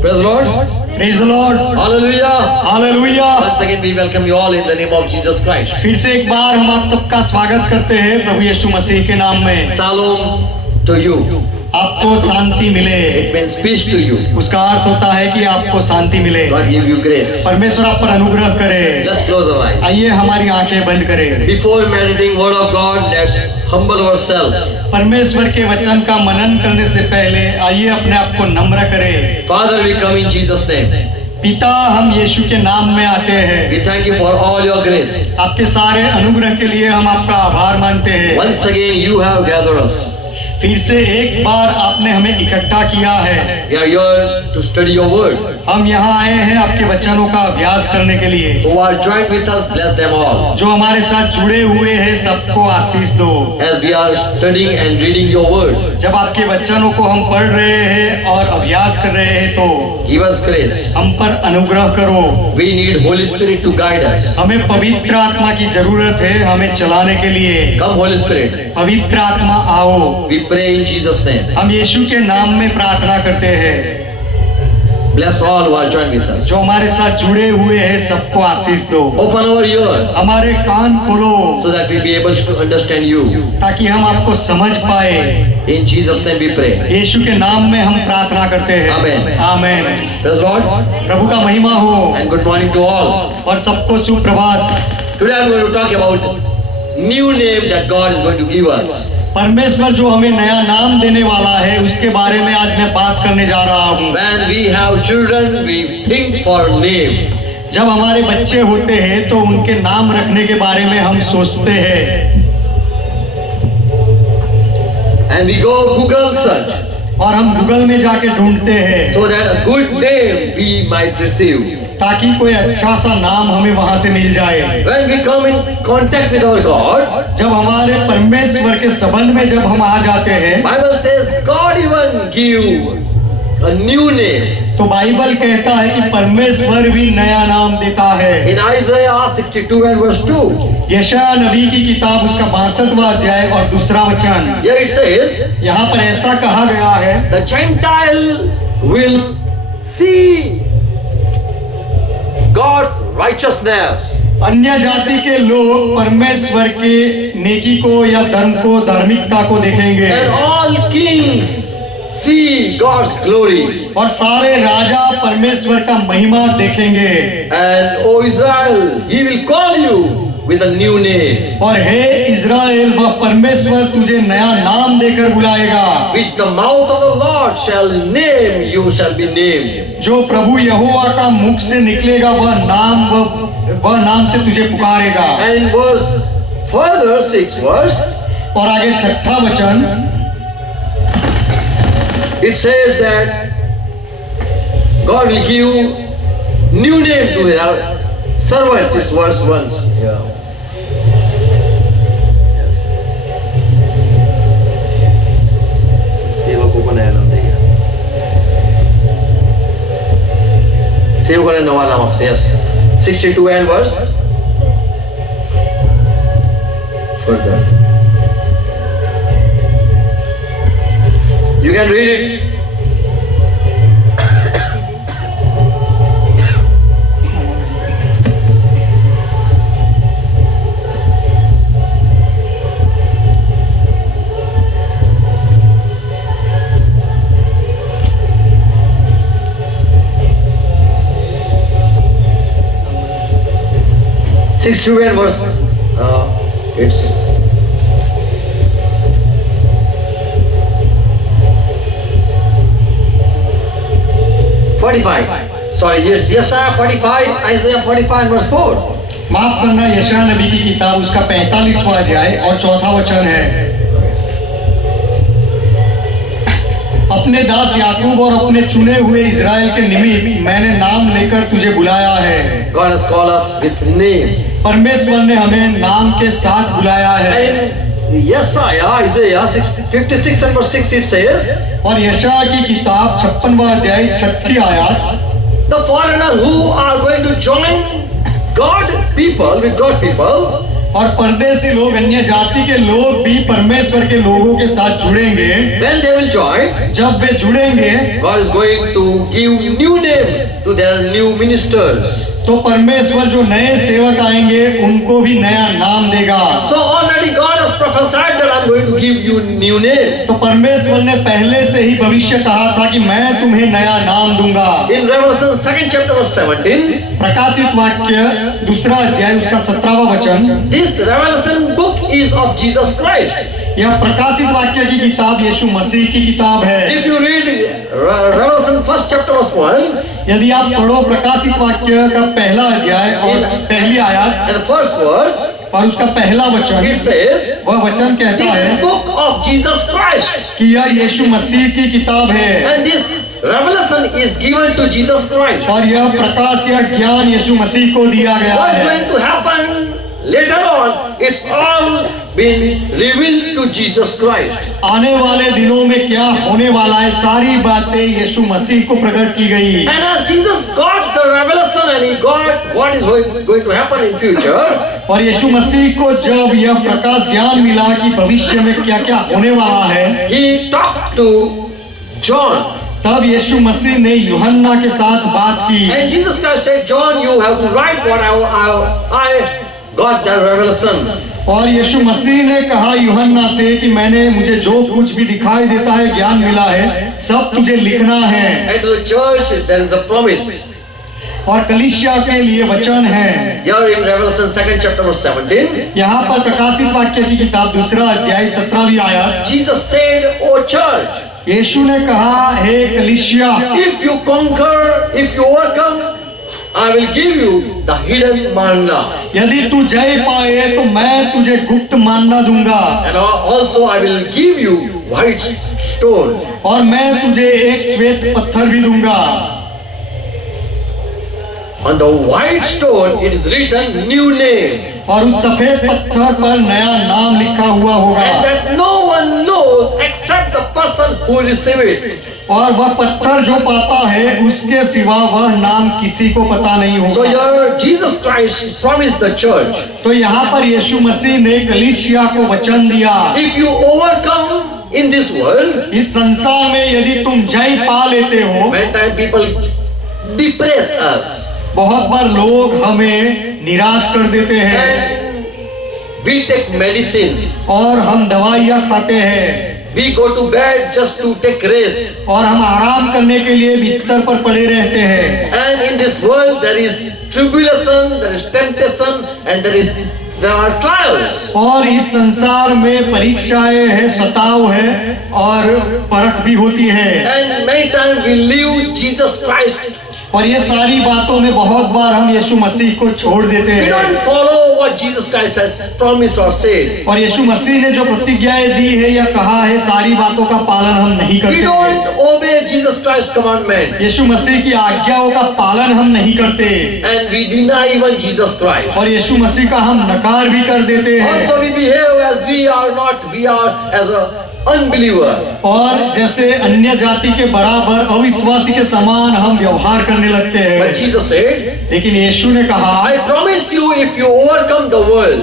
Praise the Lord. Praise the Lord. Hallelujah. Hallelujah. Once again we welcome you all in the name of Jesus Christ. फिर से एक बार हम आप सबका स्वागत करते हैं प्रभु यीशु मसीह के नाम में। Shalom to you. आपको शांति मिले। It means peace to you. उसका अर्थ होता है कि आपको शांति मिले। God give you grace. परमेश्वर आप पर अनुग्रह करे। Let's close our eyes. आइए हमारी आंखें बंद करें। Before meditating word of God, let's humble ourselves. परमेश्वर के वचन का मनन करने से पहले आइए अपने आप को नम्र करें। Father, we come in Jesus' name. पिता, हम यीशु के नाम में आते हैं। We thank you for all your grace. आपके सारे अनुग्रह के लिए हम आपका आभार मानते हैं। Once again you have gathered us. फिर से एक बार आपने हमें इकट्ठा किया है। We are here to study your word. हम यहाँ आए हैं आपके वचनों का अभ्यास करने के लिए। Who are joined with us, bless them all. जो हमारे साथ जुड़े हुए हैं सबको आशीष दो। As we are studying and reading your word, जब आपके वचनों को हम पढ़ रहे हैं और अभ्यास कर रहे हैं तो give us grace. हम पर अनुग्रह करो। We need Holy Spirit to guide us. हमें पवित्र आत्मा की जरूरत है हमें चलाने के लिए। Come Holy Spirit. पवित्र आत्मा आओ। We pray in Jesus' name. हम यीशु के नाम में प्रार्थना करते हैं। Bless all who are joined with us. जो हमारे साथ जुड़े हुए हैं सबको आशीष दो। Open our ear हमारे कान खोलो so that we be able to understand you. ताकि हम आपको समझ पाए। In Jesus' name we pray. यीशु के नाम में हम प्रार्थना करते हैं। Amen. Amen. Praise the Lord. प्रभु का महिमा हो। And good morning to all. और सबको सुप्रभात। Today I am going to talk about new name that God is going to give us. परमेश्वर जो हमें नया नाम देने वाला है उसके बारे में आज मैं बात करने जा रहा हूँ। When we have children, we think for name. जब हमारे बच्चे होते हैं तो उनके नाम रखने के बारे में हम सोचते हैं। And we go Google search. और हम गूगल में जाके ढूंढते हैं। So that a good name we might receive. ताकि कोई अच्छा सा नाम हमें वहाँ से मिल जाए। When we come in contact with our God, जब हमारे परमेश्वर के संबंध में जब हम आ जाते हैं, Bible says God even give a new name. तो बाइबल कहता है कि परमेश्वर भी नया नाम देता है। In Isaiah 62 and verse 2. यशायाह नबी की किताब उसका 62वां अध्याय और दूसरा वचन। Here it says, यहाँ पर ऐसा कहा गया है, the Gentile will see God's righteousness. अन्य जाति के लोग परमेश्वर के नेकी को या धर्म को धार्मिकता को देखेंगे। And all kings see God's glory. और सारे राजा परमेश्वर का महिमा देखेंगे। And O Israel, He will call you with a new name, और हे इज़राइल, वह परमेश्वर तुझे नया नाम देकर बुलाएगा। which the mouth of the Lord shall name, you shall be named. जो प्रभु यहोवा का मुख से निकलेगा वह नाम से तुझे पुकारेगा। And verse further 6 verse, और आगे 6वां वचन, it says that God will give new name to their servants. It's verse 1. Yeah. सेवकों को नया नाम देगा। सेवकों ने नया नाम आपसे। Yes. 62 and verse further. You can read it. And verse, it's 45. Sorry, yes, Yesaya 45, Isaiah 45 and verse 4. माफ करना, यशायाह नबी की किताब उसका 45वां अध्याय और 4था वचन है। अपने दास याकूब और अपने चुने हुए इज़राइल के निमित्त मैंने नाम लेकर तुझे बुलाया है। God has called us with name. परमेश्वर ने हमें नाम के साथ बुलाया है। And Isaiah 56 and verse 6 it says, और यशायाह की किताब 56वां अध्याय 6ठी आयत, the foreigner who are going to join God people with God people, और परदेसी लोग, अन्य जाति के लोग भी परमेश्वर के लोगों के साथ जुड़ेंगे। When they will join, जब वे जुड़ेंगे God is going to give new name to their new ministers. तो परमेश्वर जो नए सेवक आएंगे उनको भी नया नाम देगा। So already God has prophesied that I'm going to give you new name. तो परमेश्वर ने पहले से ही भविष्य कहा था कि मैं तुम्हें नया नाम दूंगा। In Revelation 2nd chapter verse 17, प्रकाशित वाक्य 2 अध्याय उसका 17वां वचन। this Revelation book is of Jesus Christ. यह प्रकाशित वाक्य की किताब यीशु मसीह की किताब है। If you read Revelation 1st chapter verse 1, यदि आप पढ़ो प्रकाशित वाक्य का पहला अध्याय और पहली आयत and the first verse, और उसका पहला वचन, it says, वह वचन कहता this है is book of Jesus Christ. कि यह यीशु मसीह की किताब है And this revelation is given to Jesus Christ. और यह प्रकाश या ज्ञान यीशु मसीह को दिया गया What is है। going to happen later on, it's all been revealed to Jesus Christ. आने वाले दिनों में क्या होने वाला है, सारी बातें यीशु मसीह को प्रकट की गई। And as Jesus got the revelation and he got what is going to happen in future, और यीशु मसीह को जब यह प्रकाश ज्ञान मिला कि भविष्य में क्या क्या होने वाला है, he talked to John. तब यीशु मसीह ने यूहन्ना के साथ बात की। And Jesus Christ said, John, you have to write what I got the revelation. और यीशु मसीह ने कहा यूहन्ना से कि मुझे जो कुछ भी दिखाई देता है, ज्ञान मिला है, सब तुझे लिखना है। And to the church there is a promise. और कलीसिया के लिए वचन है। Here in Revelation 2nd chapter verse 17, यहाँ पर प्रकाशित वाक्य की किताब 2 अध्याय 17वीं आयत, Jesus said, O church, यीशु ने कहा, हे कलीसिया, if you conquer, if you overcome, I will give you the hidden manna. यदि तू जय पाए तो मैं तुझे गुप्त मानना दूंगा। And also I will give you white stone. और मैं तुझे एक श्वेत पत्थर भी दूंगा। On the white stone it is written new name. और उस सफेद पत्थर पर नया नाम लिखा हुआ होगा। And that no one knows except the person who receive it. और वह पत्थर जो पाता है उसके सिवा वह नाम किसी को पता नहीं So होगा। here Jesus Christ promised the church, तो यहाँ पर यीशु मसीह ने कलीसिया को वचन दिया, if you overcome in this world, इस संसार में यदि तुम जय पा लेते हो, many times people depress us बहुत बार लोग हमें निराश कर देते हैं and we take medicine. और हम दवाइयाँ खाते हैं We go to bed just to take rest. और हम आराम करने के लिए बिस्तर पर पड़े रहते हैं। And in this world there is tribulation, there is temptation, and there are trials. और इस संसार में परीक्षाएं है, सताव है और परख भी होती है। And many times we leave Jesus Christ. और ये सारी बातों में बहुत बार हम यीशु मसीह को छोड़ देते We हैं don't follow what Jesus Christ has promised or said. और यीशु मसीह ने जो प्रतिज्ञाएं दी है या कहा है, सारी बातों का पालन हम नहीं We करते हैं। don't obey Jesus Christ's commandment. यीशु मसीह की आज्ञाओं का पालन हम नहीं करते And we deny even Jesus Christ. और यीशु मसीह का हम नकार भी कर देते हैं। Also we behave as we are as a unbeliever. और जैसे अन्य जाति के बराबर अविश्वासी के समान हम व्यवहार करने लगते But हैं। Jesus said, लेकिन यीशु ने कहा I promise you if you overcome the world,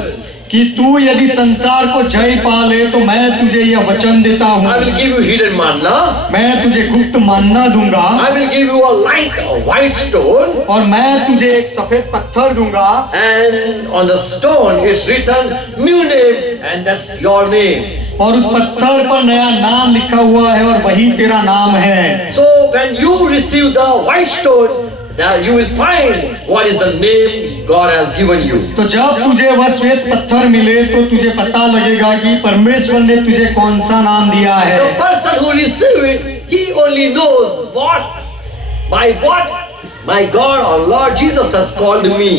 कि तू यदि संसार को जय पा ले तो मैं तुझे यह वचन देता हूँ, I will give you hidden manna. मैं तुझे गुप्त मानना दूंगा I will give you a white stone. और मैं तुझे एक सफेद पत्थर दूंगा And on the stone it's written new name, and that's your name. और उस पत्थर पर नया नाम लिखा हुआ है और वही तेरा नाम है। So when you receive the white stone, now you will find what is the name God has given you. तो जब तुझे वह श्वेत पत्थर मिले तो तुझे पता लगेगा कि परमेश्वर ने तुझे कौन सा नाम दिया है। The person who receive it, he only knows what my God or Lord Jesus has called me.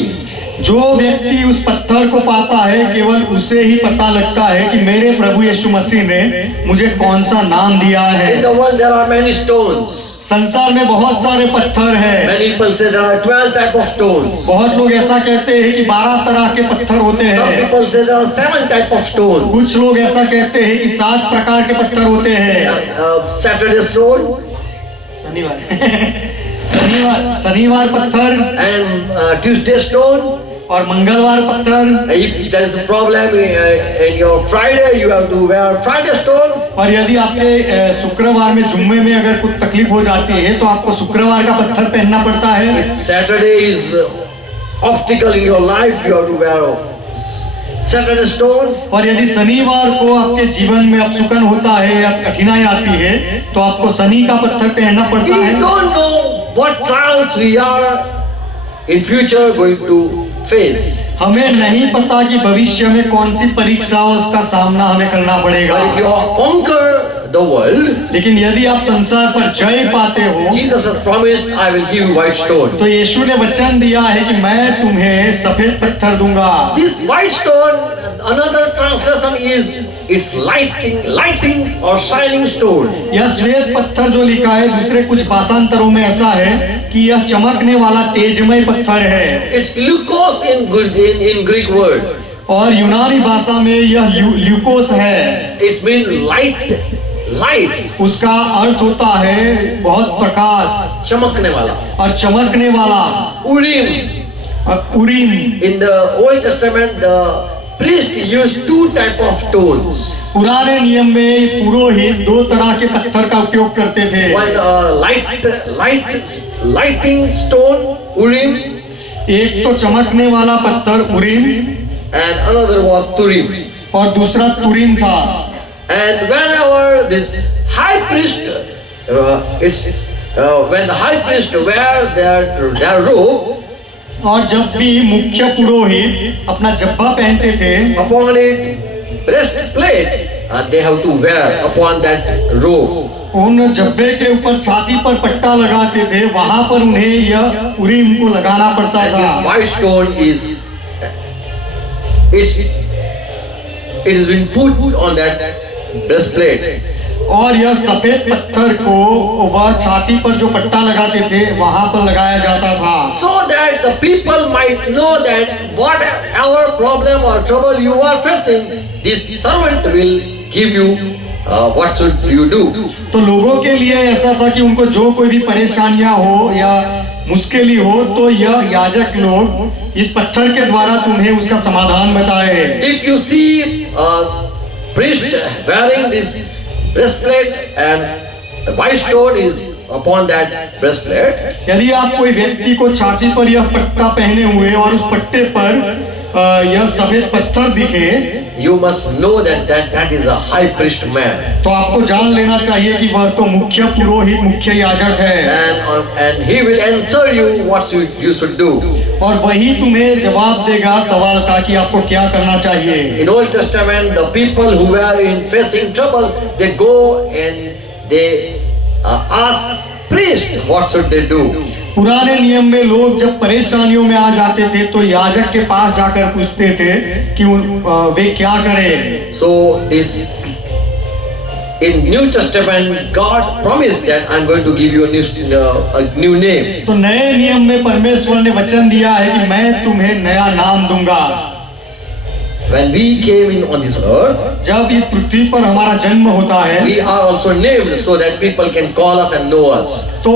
जो व्यक्ति उस पत्थर को पाता है केवल उसे ही पता लगता है कि मेरे प्रभु यीशु मसीह ने मुझे कौन सा नाम दिया है। In the world there are many stones. संसार में बहुत सारे पत्थर हैं। Many people say there are 12 type of stones. बहुत लोग ऐसा कहते हैं कि 12 तरह के पत्थर होते Some हैं। people say there are 7 type of stones. कुछ लोग ऐसा कहते हैं कि 7 प्रकार के पत्थर होते हैं। Saturday stone शनिवार पत्थर and Tuesday stone और मंगलवार पत्थर। If there is a problem in your Friday, you have to wear Friday stone. और यदि आपके शुक्रवार में जुम्मे में अगर कुछ तकलीफ हो जाती है तो आपको शुक्रवार का पत्थर पहनना पड़ता है। If Saturday is obstacle in your life, you have to wear Saturday stone. और यदि शनिवार को आपके जीवन में अपशुकन होता है या कठिनाई आती है तो आपको शनि का पत्थर पहनना पड़ता We है। don't know what trials we are in future going to face. हमें नहीं पता कि भविष्य में कौन सी परीक्षाओं का सामना हमें करना पड़ेगा। But if you conquer the world, लेकिन यदि आप संसार पर जय पाते हो Jesus has promised, I will give you white stone. तो यीशु ने वचन दिया है कि मैं तुम्हें सफेद पत्थर दूंगा। This white stone, another translation is it's lighting or shining stone. यह श्वेत पत्थर जो लिखा है दूसरे कुछ भाषांतरों में ऐसा है कि यह चमकने वाला तेजमय पत्थर है। It's lukos in Greek word. और यूनानी भाषा में यह ल्यूकोस है। It's mean lights. उसका अर्थ होता है बहुत प्रकाश चमकने वाला. और चमकने वाला। Urim. और उरीम। In the Old Testament, the priest used two type of stones. पुराने नियम में पुरोहित दो तरह के पत्थर का उपयोग करते थे। One lighting stone, Urim, एक तो चमकने वाला पत्थर उरीम and another was Turim. और दूसरा तुरीम था। And whenever this high priest, when the high priest wear their robe, और जब भी मुख्य पुरोहित अपना जब्बा पहनते थे upon it breastplate, they have to wear upon that robe. उन जब्बे के ऊपर छाती पर पट्टा लगाते थे, वहां पर उन्हें यह उरीम को लगाना पड़ता And था। this white stone is it has been put on that breastplate. और यह सफेद पत्थर को वह छाती पर जो पट्टा लगाते थे वहां पर लगाया जाता था। So that the people might know that whatever problem or trouble you are facing, this servant will give you what should you do. तो लोगों के लिए ऐसा था कि उनको जो कोई भी परेशानियां हो या मुश्किल हो तो यह याजक लोग इस पत्थर के द्वारा तुम्हें उसका समाधान बताए। If you see a priest wearing this breastplate and the white stone is upon that breastplate, यदि आप कोई व्यक्ति को छाती पर यह पट्टा पहने हुए और उस पट्टे पर यह सफेद पत्थर दिखे, you must know that is a high priest man. तो आपको जान लेना चाहिए कि वह तो मुख्य पुरोहित मुख्य याजक है। And he will answer you what you should do. और वही तुम्हें जवाब देगा सवाल का कि आपको क्या करना चाहिए। In Old Testament, the people who were in facing trouble, they go and they ask priest what should they do. पुराने नियम में लोग जब परेशानियों में आ जाते थे तो याजक के पास जाकर पूछते थे कि वे क्या करें। So this in New Testament, God promised that I'm going to give you a new name. तो नए नियम में परमेश्वर ने वचन दिया है कि मैं तुम्हें नया नाम दूंगा। When we came in on this earth, जब इस पृथ्वी पर हमारा जन्म होता है we are also named so that people can call us and know us. तो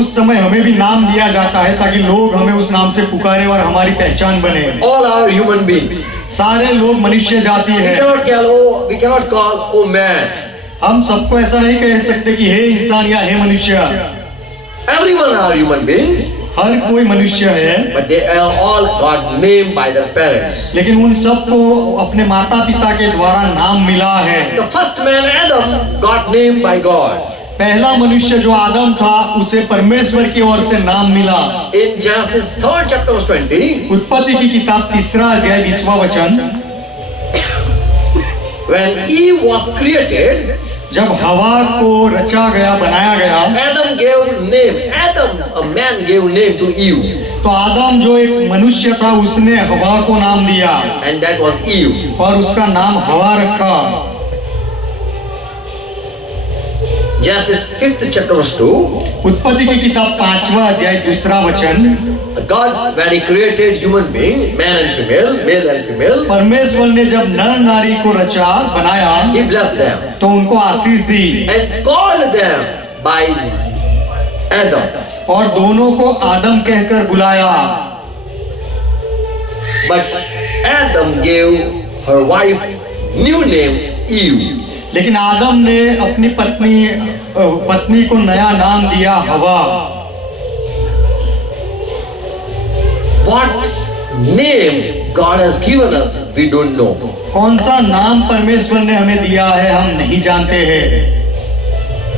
उस समय हमें भी नाम दिया जाता है ताकि लोग हमें उस नाम से पुकारे और हमारी पहचान बने। All are human beings. सारे लोग मनुष्य जाति है। We cannot call, oh man. हम सबको ऐसा नहीं कह सकते कि हे इंसान या हे मनुष्य। Everyone are human being. हर कोई मनुष्य है। But they are all got named by their parents. लेकिन उन सबको अपने माता पिता के द्वारा नाम मिला है। The first man Adam got named by God. पहला मनुष्य जो आदम था उसे परमेश्वर की ओर से नाम मिला। In Genesis 3rd chapter 20, उत्पत्ति की किताब 3रा अध्याय 20वां वचन, when Eve was created, जब हवा को रचा गया बनाया गया, Adam gave name. Adam, a man, gave name to Eve, तो आदम जो एक मनुष्य था उसने हवा को नाम दिया and that was Eve. और उसका नाम हवा रखा। Genesis 5th chapter verse 2, उत्पत्ति की किताब 5वां अध्याय 2रा वचन, God, when He created human being, man and female, male and female, परमेश्वर ने जब नर नारी को रचा बनाया He blessed them तो उनको आशीष दी and called them by Adam. और दोनों को आदम कहकर बुलाया। But Adam gave her wife new name Eve. लेकिन आदम ने अपनी पत्नी को नया नाम दिया हवा। What name God has given us, we don't know. कौन सा नाम परमेश्वर ने हमें दिया है हम नहीं जानते हैं,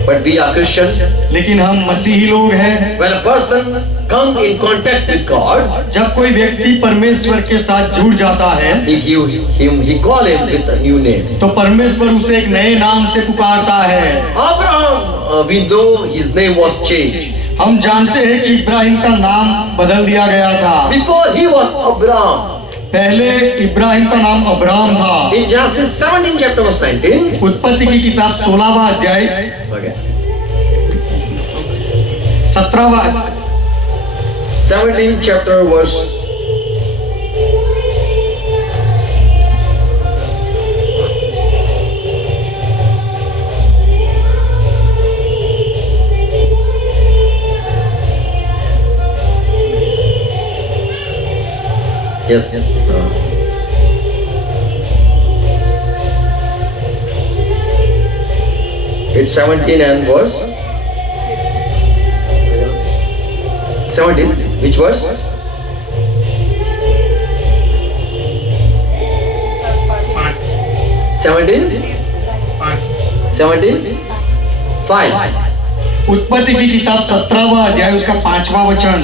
But we are Christian. लेकिन हम मसीही लोग हैं। When a person come in contact with God, जब कोई व्यक्ति परमेश्वर के साथ जुड़ जाता है he call him with a new name. तो परमेश्वर उसे एक नए नाम से पुकारता है। Abraham, we know his name was changed. हम जानते हैं कि इब्राहिम का नाम बदल दिया गया था। Before he was Abraham. पहले इब्राहिम का नाम अब्राम था। In Genesis 17 chapter verse 19. उत्पत्ति की किताब 16वां अध्याय 17वां 17 chapter verse 17. Yes. It's 17 and verse 17. Which verse? 17? 17? 5. उत्पत्ति की किताब 17वां अध्याय उसका 5वां वचन।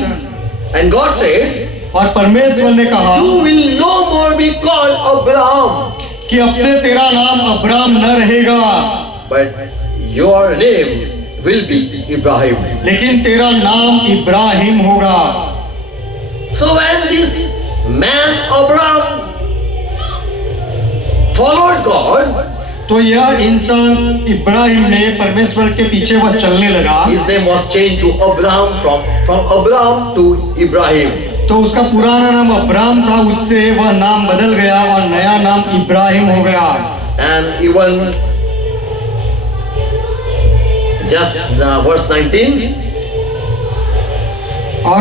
And God said, और परमेश्वर ने कहा you will no more be called Abraham, कि अब से तेरा नाम अब्राम न रहेगा, but your name will be Ibrahim. लेकिन तेरा नाम इब्राहिम होगा। So when this man Abraham followed God, तो यह इंसान इब्राहिम ने परमेश्वर के पीछे वह चलने लगा, his name was changed to Abraham, from Abraham to Ibrahim. तो उसका पुराना नाम अब्राम था, उससे वह नाम बदल गया और नया नाम इब्राहिम हो गया। And even just verse 19, और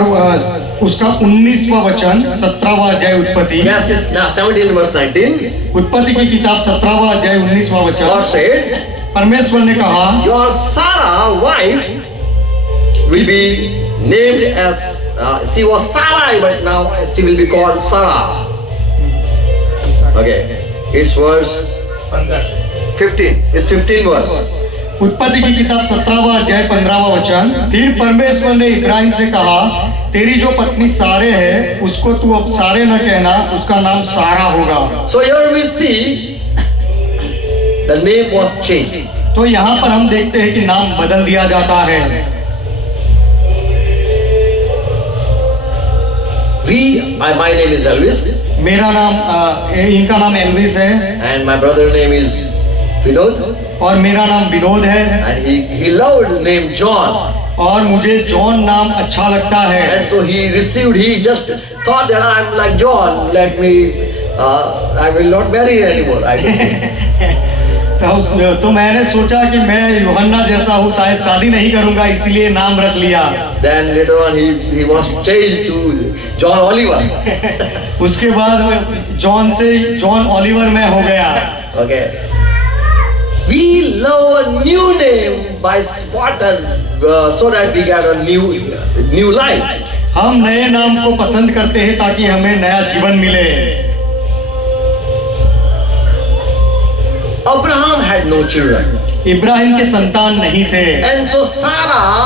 उसका 19वां वचन 17वां अध्याय उत्पत्ति, yes, it's 17 verse 19. उत्पत्ति की किताब 17वां अध्याय 19वां God वचन। said, परमेश्वर ने कहा your Sarah wife will be named as she was Sarai, but now she will be called Sarah. Okay, it's verse 15. It's 15 verse. उत्पत्ति की किताब 17वां अध्याय 15वां वचन। फिर परमेश्वर ने इब्राहिम से कहा, तेरी जो पत्नी सारे है उसको तू अब सारे न कहना, उसका नाम सारा होगा। So here we see the name was changed. तो यहाँ पर हम देखते हैं कि नाम बदल दिया जाता है। My name is Elvis, मेरा नाम इनका नाम एल्विस है and my brother name is Vinod, और मेरा नाम विनोद है, and he loved the name John, और मुझे जॉन नाम अच्छा लगता है। and so he just thought that I'm like John, let me I will not marry anymore. तो मैंने सोचा कि मैं यूहन्ना जैसा हूँ, शायद शादी नहीं करूंगा, इसलिए नाम रख लिया। Then later on he was changed to John Oliver. उसके बाद जॉन से जॉन ओलिवर में हो गया। Okay. We love a new name by Spartan so that we get a new life. हम नए नाम को पसंद करते हैं ताकि हमें नया जीवन मिले। Abraham had no children. Ibrahim के संतान नहीं थे, And so Sarah,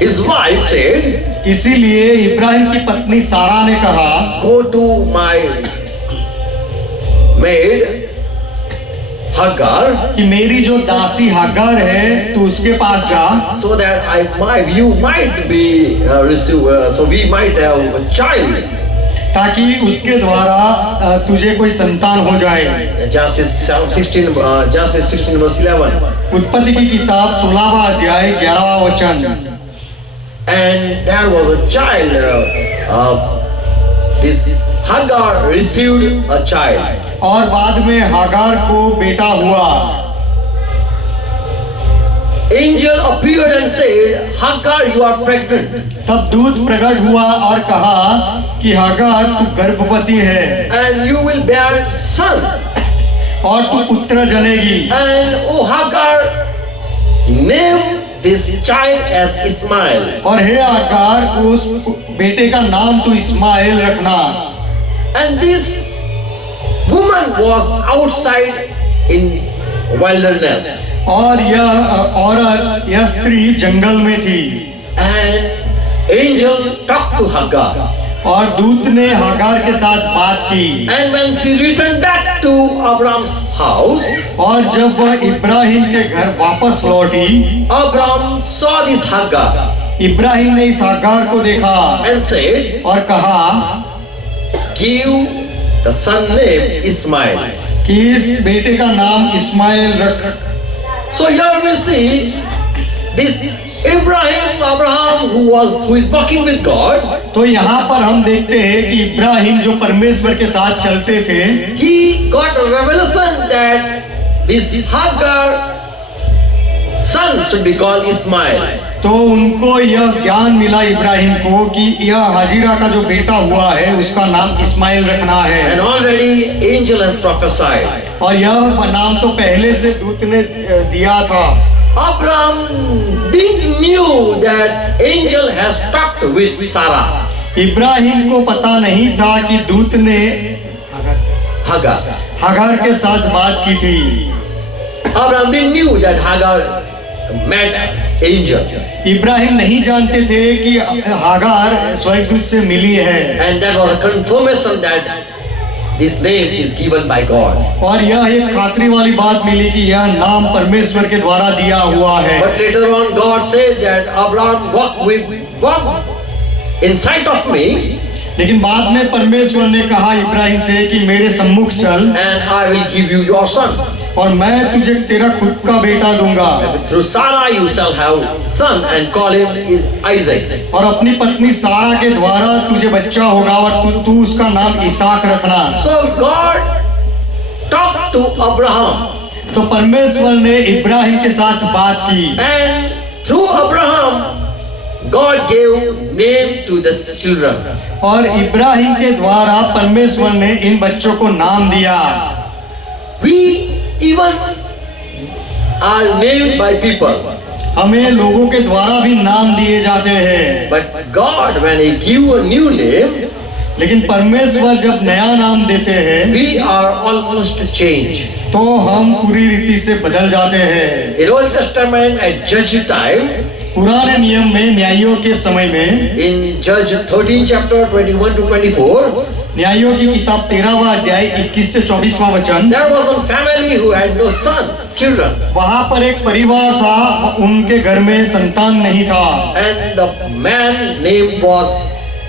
his wife said, इसीलिए इब्राहिम की पत्नी सारा ने कहा, go to my maid Hagar, कि मेरी जो दासी हागार है तू उसके पास जा, so that you might be so we might have a child. ताकि उसके द्वारा तुझे कोई संतान हो जाए। Genesis 16 verse 11. उत्पत्ति की किताब 16वां अध्याय 11वां वचन। And there was a child. This Hagar received a child. और बाद में हागार को बेटा हुआ। angel appeared and said, Hagar, you are pregnant, तब दूत प्रकट हुआ और कहा कि हागार तू गर्भवती है and you will bear son. और तू पुत्र जनेगी। And oh Hagar, name this child as Ismail. और हे हागार उस बेटे का नाम तू इस्माइल रखना। And this woman was outside in wilderness. और यह औरत यह स्त्री जंगल में थी And angel talked to Hagar. और दूत ने हागार के साथ बात की। And when she returned back to Abraham's house, और जब वह इब्राहिम के घर वापस लौटी, Abraham saw this Hagar Ibrahim ने इस हागार को देखा and said, और कहा give the son name Ismail. कि इस बेटे का नाम इस्माइल रख। So here we see this Abraham who is walking with God. तो यहाँ पर हम देखते हैं कि इब्राहिम जो परमेश्वर के साथ चलते थे, He got a revelation that this Hagar son should be called Ismail. तो उनको यह ज्ञान मिला इब्राहिम को कि यह हाजिरा का जो बेटा हुआ है उसका नाम इस्माइल रखना है। And already angel has prophesied. और यह नाम तो पहले से दूत ने दिया था। Abraham didn't knew that angel has talked with Sarah. Ibrahim को पता नहीं था कि दूत ने Hagar. हागार के साथ बात की थी। Abraham didn't knew that Hagar met angel. Ibrahim नहीं जानते थे कि हागार स्वर्गदूत से मिली है। And that was a confirmation that this name is given by God. और यह एक खातरी वाली बात मिली कि यह नाम परमेश्वर के द्वारा दिया हुआ है। But later on God said that Abraham walk in sight of me लेकिन बाद में परमेश्वर ने कहा इब्राहिम से कि मेरे सम्मुख चल and I will give you your son. और मैं तुझे तेरा खुद का बेटा दूंगा। Through Sarah you shall have son and call him Isaac. और अपनी पत्नी सारा के द्वारा तुझे बच्चा होगा और तू उसका नाम इसहाक रखना। So God talked to Abraham. तो परमेश्वर ने इब्राहिम के साथ बात की And through Abraham God gave name to the children. और इब्राहिम के द्वारा परमेश्वर ने इन बच्चों को नाम दिया। We even are named by people. हमें लोगों के द्वारा भी नाम दिए जाते हैं। But God, when He give a new name, लेकिन परमेश्वर जब नया नाम देते हैं we are almost changed. तो हम पूरी रीति से बदल जाते हैं। In Old Testament at Judge time, पुराने नियम में न्यायों के समय में in Judge 13 chapter 21 to 24, न्यायों की किताब 13वां अध्याय 21 से 24वां वचन, there was one family who had no son, children, वहां पर एक परिवार था, उनके घर में संतान नहीं था and the man name was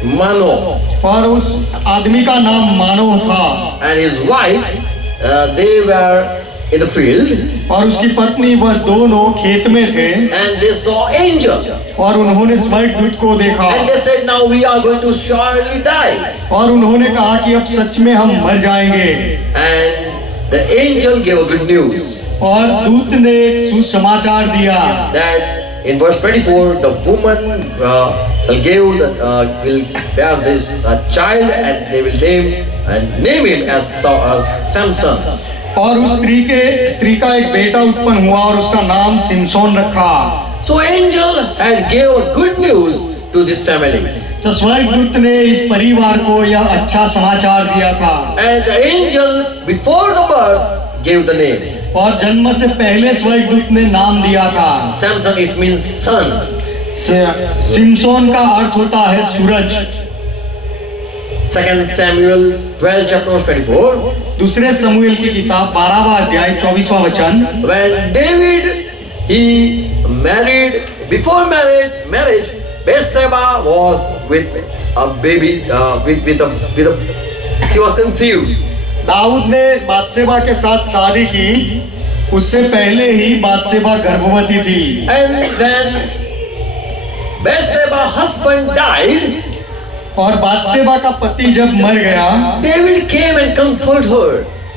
Mano, और उस आदमी का नाम मानो था and his wife, they were in the field, और उसकी पत्नी वह दोनों खेत में थे and they saw angel, और उन्होंने स्वर्गदूत को देखा and they said, now we are going to surely die. और उन्होंने कहा कि अब सच में हम मर जाएंगे। And the angel gave a good news और दूत ने एक सुसमाचार दिया that in verse 24 the woman shall give will bear this child and they will name him as Samson. और उस स्त्री का एक बेटा उत्पन्न हुआ और उसका नाम सिमसोन रखा। So angel had gave good news to this family. तो स्वर्गदूत ने इस परिवार को यह अच्छा समाचार दिया था। And the angel before the birth gave the name. और जन्म से पहले स्वर्गदूत ने नाम दिया था। Samson, it means sun. Samson का अर्थ होता है सूरज। 2 Samuel 12 chapter 24. दूसरे समूएल की किताब 12वां अध्याय 24वां वचन, When David he married, before marriage, Bathsheba was with a baby, she was conceived. Dawood ने बादशेबा के साथ शादी की, उससे पहले ही बादशेबा गर्भवती थी। And when Bathsheba's husband died, और बादशेबा का पति जब मर गया, David came and comforted her.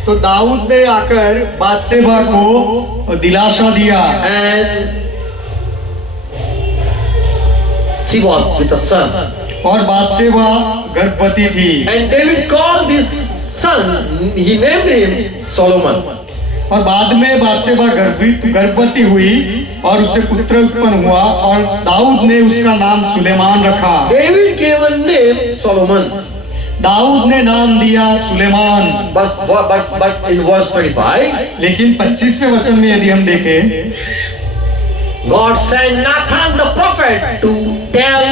तो दाऊद ने आकर बादशेबा को दिलासा दिया। And she was with a son. और बादशेबा गर्भवती थी। And David called this son, he named him Solomon. और बाद में बादशेबा गर्भवती हुई और उससे पुत्र उत्पन्न हुआ और दाऊद ने उसका नाम सुलेमान रखा। David gave a name Solomon. Dawood ने नाम दिया सुलेमान। But in verse 25, लेकिन 25वें वचन में यदि हम देखें, God sent Nathan the prophet to tell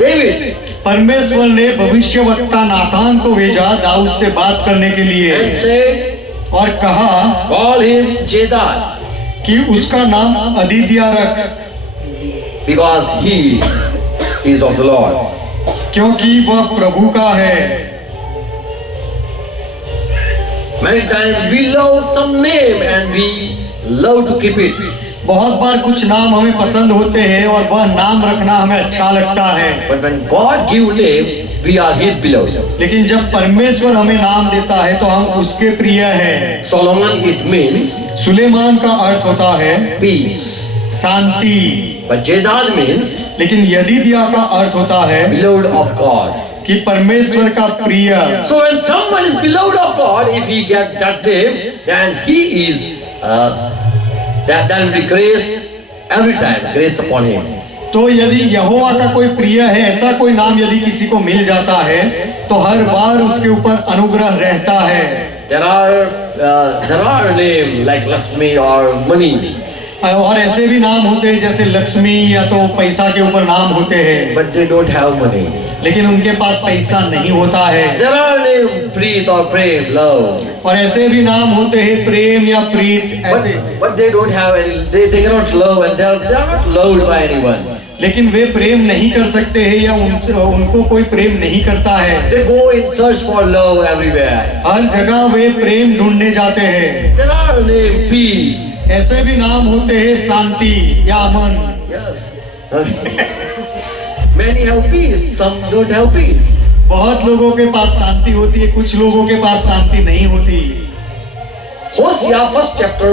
David परमेश्वर ने भविष्यवक्ता नातान को भेजा दाऊद से बात करने के लिए and said, और कहा call him Jedad, कि उसका नाम अदीदिया रख, because he is of the Lord. क्योंकि वह प्रभु का है। Many times we love some name and we love to keep it. बहुत बार कुछ नाम हमें पसंद होते हैं और वह नाम रखना हमें अच्छा लगता है। But when God give name, we are His beloved. लेकिन जब परमेश्वर हमें नाम देता है तो हम उसके प्रिय हैं। Solomon, it means सुलेमान का अर्थ होता है peace. Shanti. But Jedad means लेकिन यदीदिया का अर्थ होता है beloved of God. कि परमेश्वर का प्रिय। So when someone is beloved of God, if he get that name, then he is that will be grace every time, grace upon him. तो यदि यहोवा का कोई प्रिय है, ऐसा कोई नाम यदि किसी को मिल जाता है तो हर बार उसके ऊपर अनुग्रह रहता है। There are name like Lakshmi or money. और ऐसे भी नाम होते हैं जैसे लक्ष्मी या तो पैसा के ऊपर नाम होते हैं, But they don't have money. लेकिन उनके पास पैसा नहीं होता है। There are name Preet or Prem, love. और ऐसे भी नाम होते हैं प्रेम या प्रीत ऐसे, But they don't have any. They cannot love and they are not loved by anyone. लेकिन वे प्रेम नहीं कर सकते हैं या उनको कोई प्रेम नहीं करता है। They go in search for love everywhere. हर जगह वे प्रेम ढूंढने जाते हैं। There are name Peace. ऐसे भी नाम होते हैं शांति या अमन। Yes. Many have peace, some don't have peace. बहुत लोगों के पास शांति होती है, कुछ लोगों के पास शांति नहीं होती। Hosea, first chapter,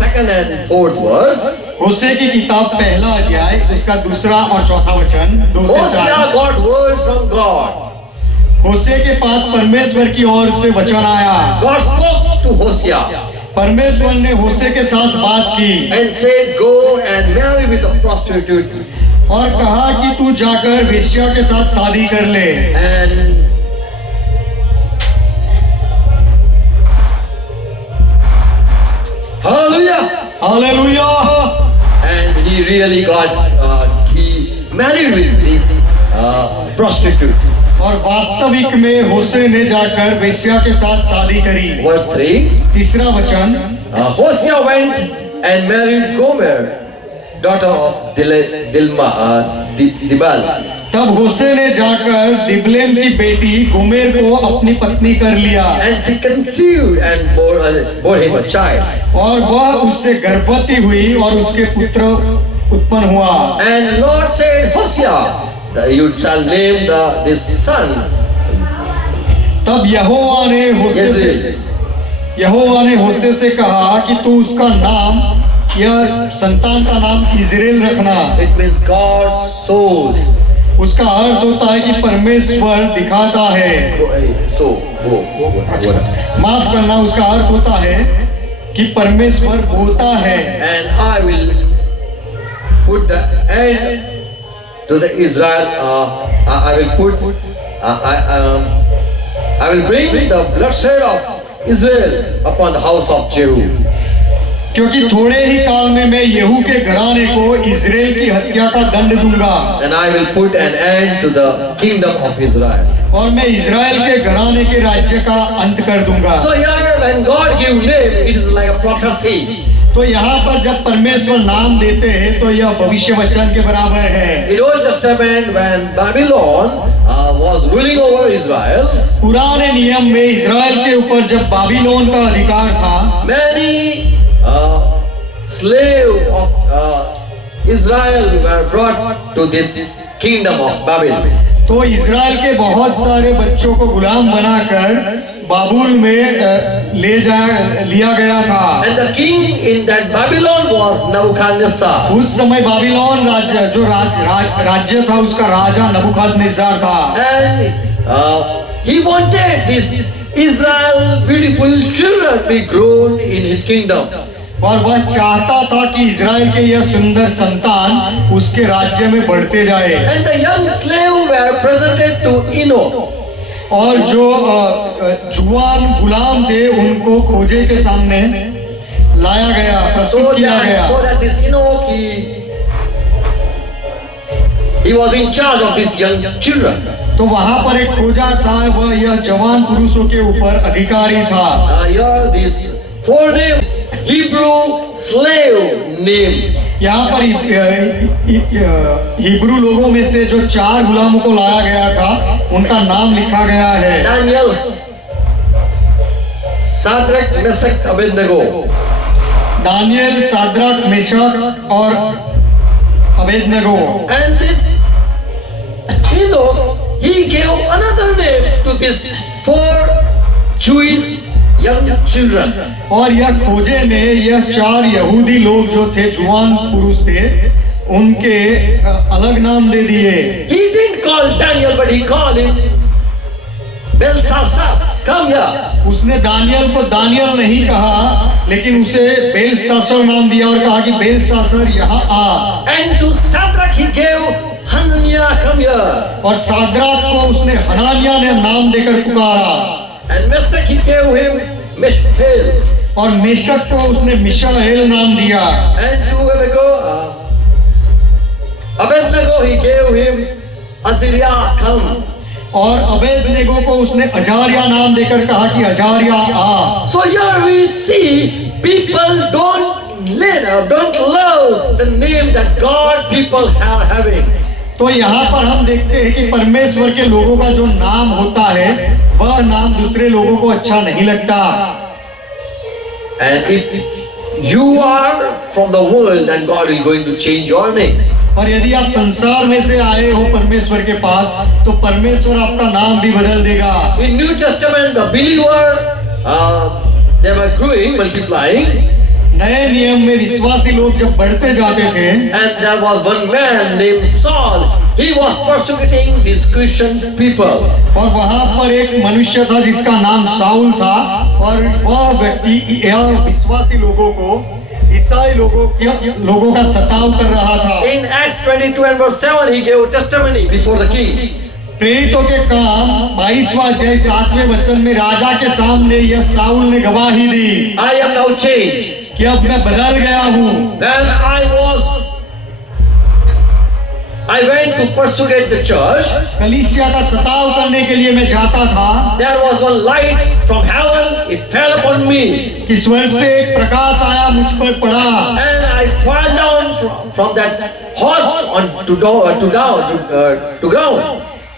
second and fourth verse. होशे की किताब पहला अध्याय उसका दूसरा और चौथा वचन 2 से 4। Hosea got word from God. होशे के पास परमेश्वर की ओर से वचन आया। God spoke to Hosea परमेश्वर ने होशे के साथ बात की and said, "Go and marry with a prostitute." और कहा कि तू जाकर वेश्या के साथ शादी कर ले। And hallelujah. Hallelujah. And he really he married with this prostitute. और वास्तविक में होशे ने जाकर वेश्या के साथ शादी करी। Verse 3. तीसरा वचन, Hosea went and married Gomer, daughter of Dibal. तब होशे ने जाकर दिबलेम की बेटी गोमेर को अपनी पत्नी कर लिया And she conceived and bore him a child. और वह उससे गर्भवती हुई और उसके पुत्र उत्पन्न हुआ। And Lord said, Hosea, you shall name this son तब यहोवा ने होशे से कहा कि तू उसका नाम, यह संतान का नाम इज़राइल रखना। It means God shows. उसका अर्थ होता है कि परमेश्वर दिखाता है। माफ करना, उसका अर्थ होता है कि परमेश्वर बोलता है। And I will put the end to the Israel. I will bring the bloodshed of Israel upon the house of Jehu. क्योंकि थोड़े ही काल में मैं यहू के घराने को इज़राइल की हत्या का दंड दूंगा। And I will put an end to the kingdom of Israel. और मैं इज़राइल के घराने के राज्य का अंत कर दूंगा। So here when God give name, it is like a prophecy. तो यहाँ पर जब परमेश्वर नाम देते हैं तो यह भविष्य वचन के बराबर है। In Old Testament, when Babylon was ruling over Israel, पुराने नियम में इज़राइल के ऊपर जब बाबिलोन का अधिकार था, many slave of Israel were brought to this kingdom of Babylon. तो इजराइल के बहुत सारे बच्चों को गुलाम बनाकर बाबुल में लिया गया था। And the king in that Babylon was Nebuchadnezzar. उस समय बाबिलोन राज्य था, उसका राजा नबूकदनेस्सर था। And he wanted this Israel beautiful children be grown in his kingdom. और वह चाहता था कि इजराइल के यह सुंदर संतान उसके राज्य में बढ़ते जाए। And the young slave were presented to Enoch. और जो जुआन गुलाम थे उनको खोजे के सामने लाया गया, प्रस्तुत किया गया। So that this Enoch he was in charge of these young children. तो वहां पर एक खोजा था, वह यह जवान पुरुषों के ऊपर अधिकारी था। Here these 4 names, Hebrew slave name. यहाँ पर हिब्रू लोगों में से जो 4 गुलामों को लाया गया था उनका नाम लिखा गया है। Daniel, Shadrach, Meshach, Abednego. Daniel, Shadrach, Meshach और Abednego. And this Enoch, he gave another name to these 4 Jewish young children. और यह खोजे ने यह 4 यहूदी लोग जो थे, जुआन पुरुष थे, उनके अलग नाम दे दिए। He didn't call Daniel, but he called him Belshazzar. Come here. उसने दानियल को दानियल नहीं कहा, लेकिन उसे बेलशास्सर नाम दिया और कहा कि बेलशास्सर यहाँ आ। And to Shadrach he gave Hananiah, come here. और साद्राक को उसने हनानिया ने नाम देकर पुकारा। And Meshach he gave him Mishael. और मेशक को उसने मिशाएल नाम दिया। And to Abednego he gave him Azariah, come. और अबेदनेगो को उसने अजारिया नाम देकर कहा कि अजारिया आ। So here we see people don't love the name that God people are having. तो यहाँ पर हम देखते हैं कि परमेश्वर के लोगों का जो नाम होता है वह नाम दूसरे लोगों को अच्छा नहीं लगता। And if you are from the world, then God is going to change your name. और यदि आप संसार में से आए हो परमेश्वर के पास, तो परमेश्वर आपका नाम भी बदल देगा। In New Testament, the believer, they were growing, multiplying. नए नियम में विश्वासी लोग जब बढ़ते जाते थे, And there was one man named Saul. He was persecuting these Christian people. और वहाँ पर एक मनुष्य था जिसका नाम साउल था, और वह व्यक्ति यह विश्वासी लोगों को, ईसाई लोगों का सताव कर रहा था। In Acts 22 and verse 7, he gave testimony before the king. प्रेरितों के काम 22वां अध्याय 7वें वचन में राजा के सामने यह साउल ने गवाही दी। I am now changed. कि अब मैं बदल गया हूँ। When I went to persecute the church. कलीसिया का सताव करने के लिए मैं जाता था। There was one light from heaven. It fell upon me. कि स्वर्ग से एक प्रकाश आया, मुझ पर पड़ा। And I fell down from that horse to ground.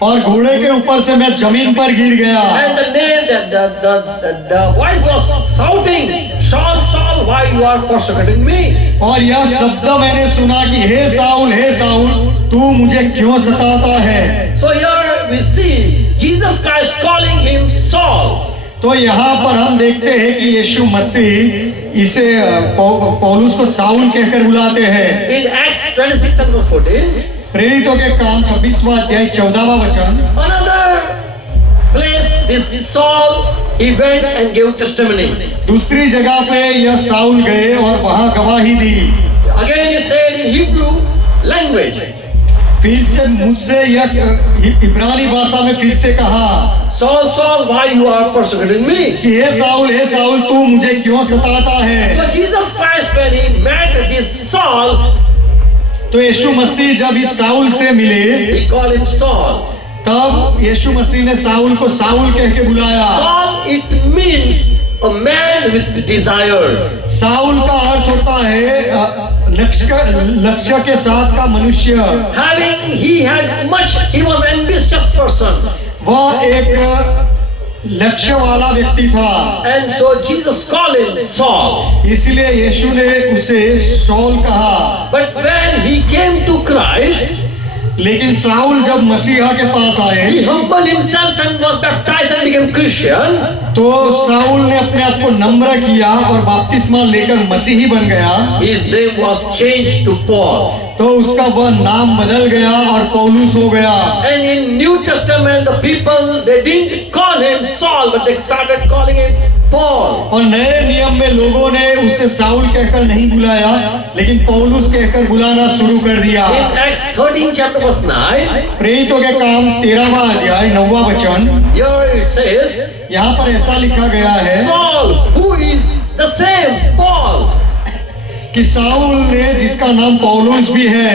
और घोड़े के ऊपर से मैं जमीन पर गिर गया। And the voice was shouting, Saul, Saul, why you are persecuting me? और यह शब्द मैंने सुना कि हे साउल, तू मुझे क्यों सताता है? So here we see Jesus Christ calling him Saul. तो यहाँ पर हम देखते हैं कि यीशु मसीह इसे पौलुस को साउल कहकर बुलाते हैं। In Acts 26 and verse 14. प्रेरितों के काम 26वां अध्याय 14वां वचन। Another place, this Saul, he went and gave testimony. दूसरी जगह पे यह साउल गए और वहाँ गवाही दी। Again he said in Hebrew language. फिर से मुझसे यह इब्रानी भाषा में फिर से कहा, Saul, Saul, why you are persecuting me? कि हे साउल, तू मुझे क्यों सताता है? So Jesus Christ, when he met this Saul, तो यीशु मसीह जब इस साउल से मिले, he called him Saul. तब यीशु मसीह ने साउल को साउल कह के बुलाया। Saul, it means a man with desire. Saul का अर्थ होता है लक्ष्य के साथ का मनुष्य। He was an ambitious person. वह एक लक्ष्य वाला व्यक्ति था। And so Jesus called him Saul. इसलिए यीशु ने उसे शौल कहा। But when he came to Christ, लेकिन साउल जब मसीहा के पास आए he humbled himself and was baptized and became Christian. तो साउल ने अपने आप को नम्र किया और बपतिस्मा लेकर मसीही बन गया। His name was changed to Paul. तो उसका वह नाम बदल गया और पौलुस हो गया। And in New Testament, the people, they didn't call him Saul, but they started calling him Paul. और नए नियम में लोगों ने उसे साउल कहकर नहीं बुलाया, लेकिन पौलुस कहकर बुलाना शुरू कर दिया। In Acts 13 chapter verse 9, प्रेरितों के काम 13वां अध्याय 9वां वचन, here it says, यहाँ पर ऐसा लिखा गया है Saul, who is the same Paul. कि साउल ने, जिसका नाम पौलुस भी है,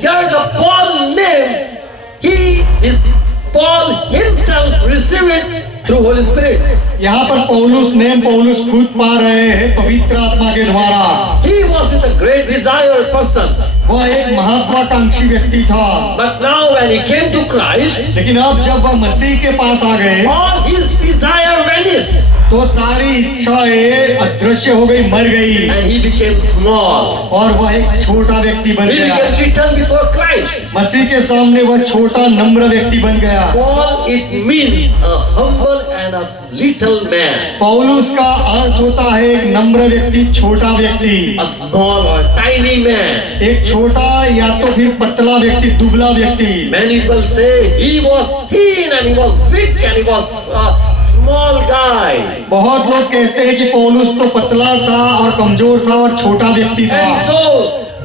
Here the Paul name, he is Paul himself received it through Holy Spirit. यहाँ पर पौलुस नेम पौलुस खुद पा रहे हैं पवित्र आत्मा के द्वारा। He was with a great desired person. वह एक महत्वाकांक्षी व्यक्ति था, But now when he came to Christ, लेकिन अब जब वह मसीह के पास आ गए all his desire vanished तो सारी इच्छाएं अदृश्य हो गई, मर गई, and he became small. और वह एक छोटा व्यक्ति बन He गया। became little before Christ. मसीह के सामने वह छोटा नम्र व्यक्ति बन गया। Paul, it means a humble and a little man. पौलुस का अर्थ होता है एक नम्र व्यक्ति, छोटा व्यक्ति, A small or tiny man. एक छोटा या तो फिर पतला व्यक्ति, दुबला व्यक्ति। Many people say he was thin and he was weak and he was a small guy. बहुत लोग कहते हैं कि पौलुस तो पतला था और कमजोर था और छोटा व्यक्ति था, And so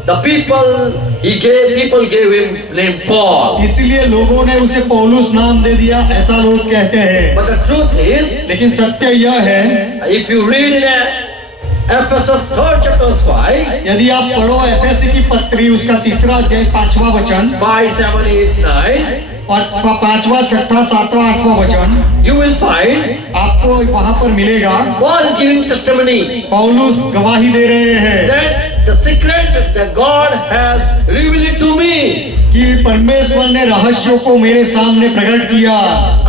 the people gave him name Paul. इसलिए लोगों ने उसे पौलुस नाम दे दिया, ऐसा लोग कहते हैं। But the truth is, लेकिन सत्य यह है, if you read in Ephesus 3rd chapter 5, यदि आप पढ़ो एफएसी की पत्री उसका 3रा अध्याय 5वां वचन 5, 7, 8, 9, और 5वां, 6वां, 7वां, 8वां वचन, you will find आपको वहां पर मिलेगा। Paul is giving testimony पौलुस गवाही दे रहे हैं that the secret that God has revealed to me. कि परमेश्वर ने रहस्यों को मेरे सामने प्रकट किया।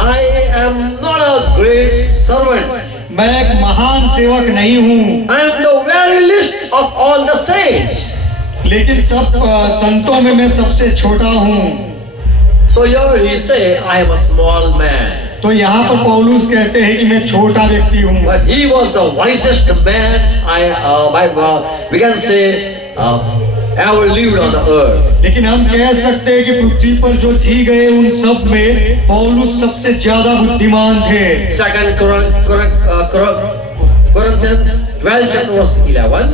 I am not a great servant. मैं एक महान सेवक नहीं हूँ, I am the very least of all the saints. लेकिन सब संतों में मैं सबसे छोटा हूँ। So here he say, I am a small man. तो यहाँ पर पौलुस कहते हैं कि मैं छोटा व्यक्ति हूँ, But he was the wisest man we can say ever lived on the earth. लेकिन हम कह सकते हैं कि पृथ्वी पर जो जी गए उन सब में पौलुस सबसे ज्यादा बुद्धिमान थे। 2 Corinthians 12 chapter verse 11.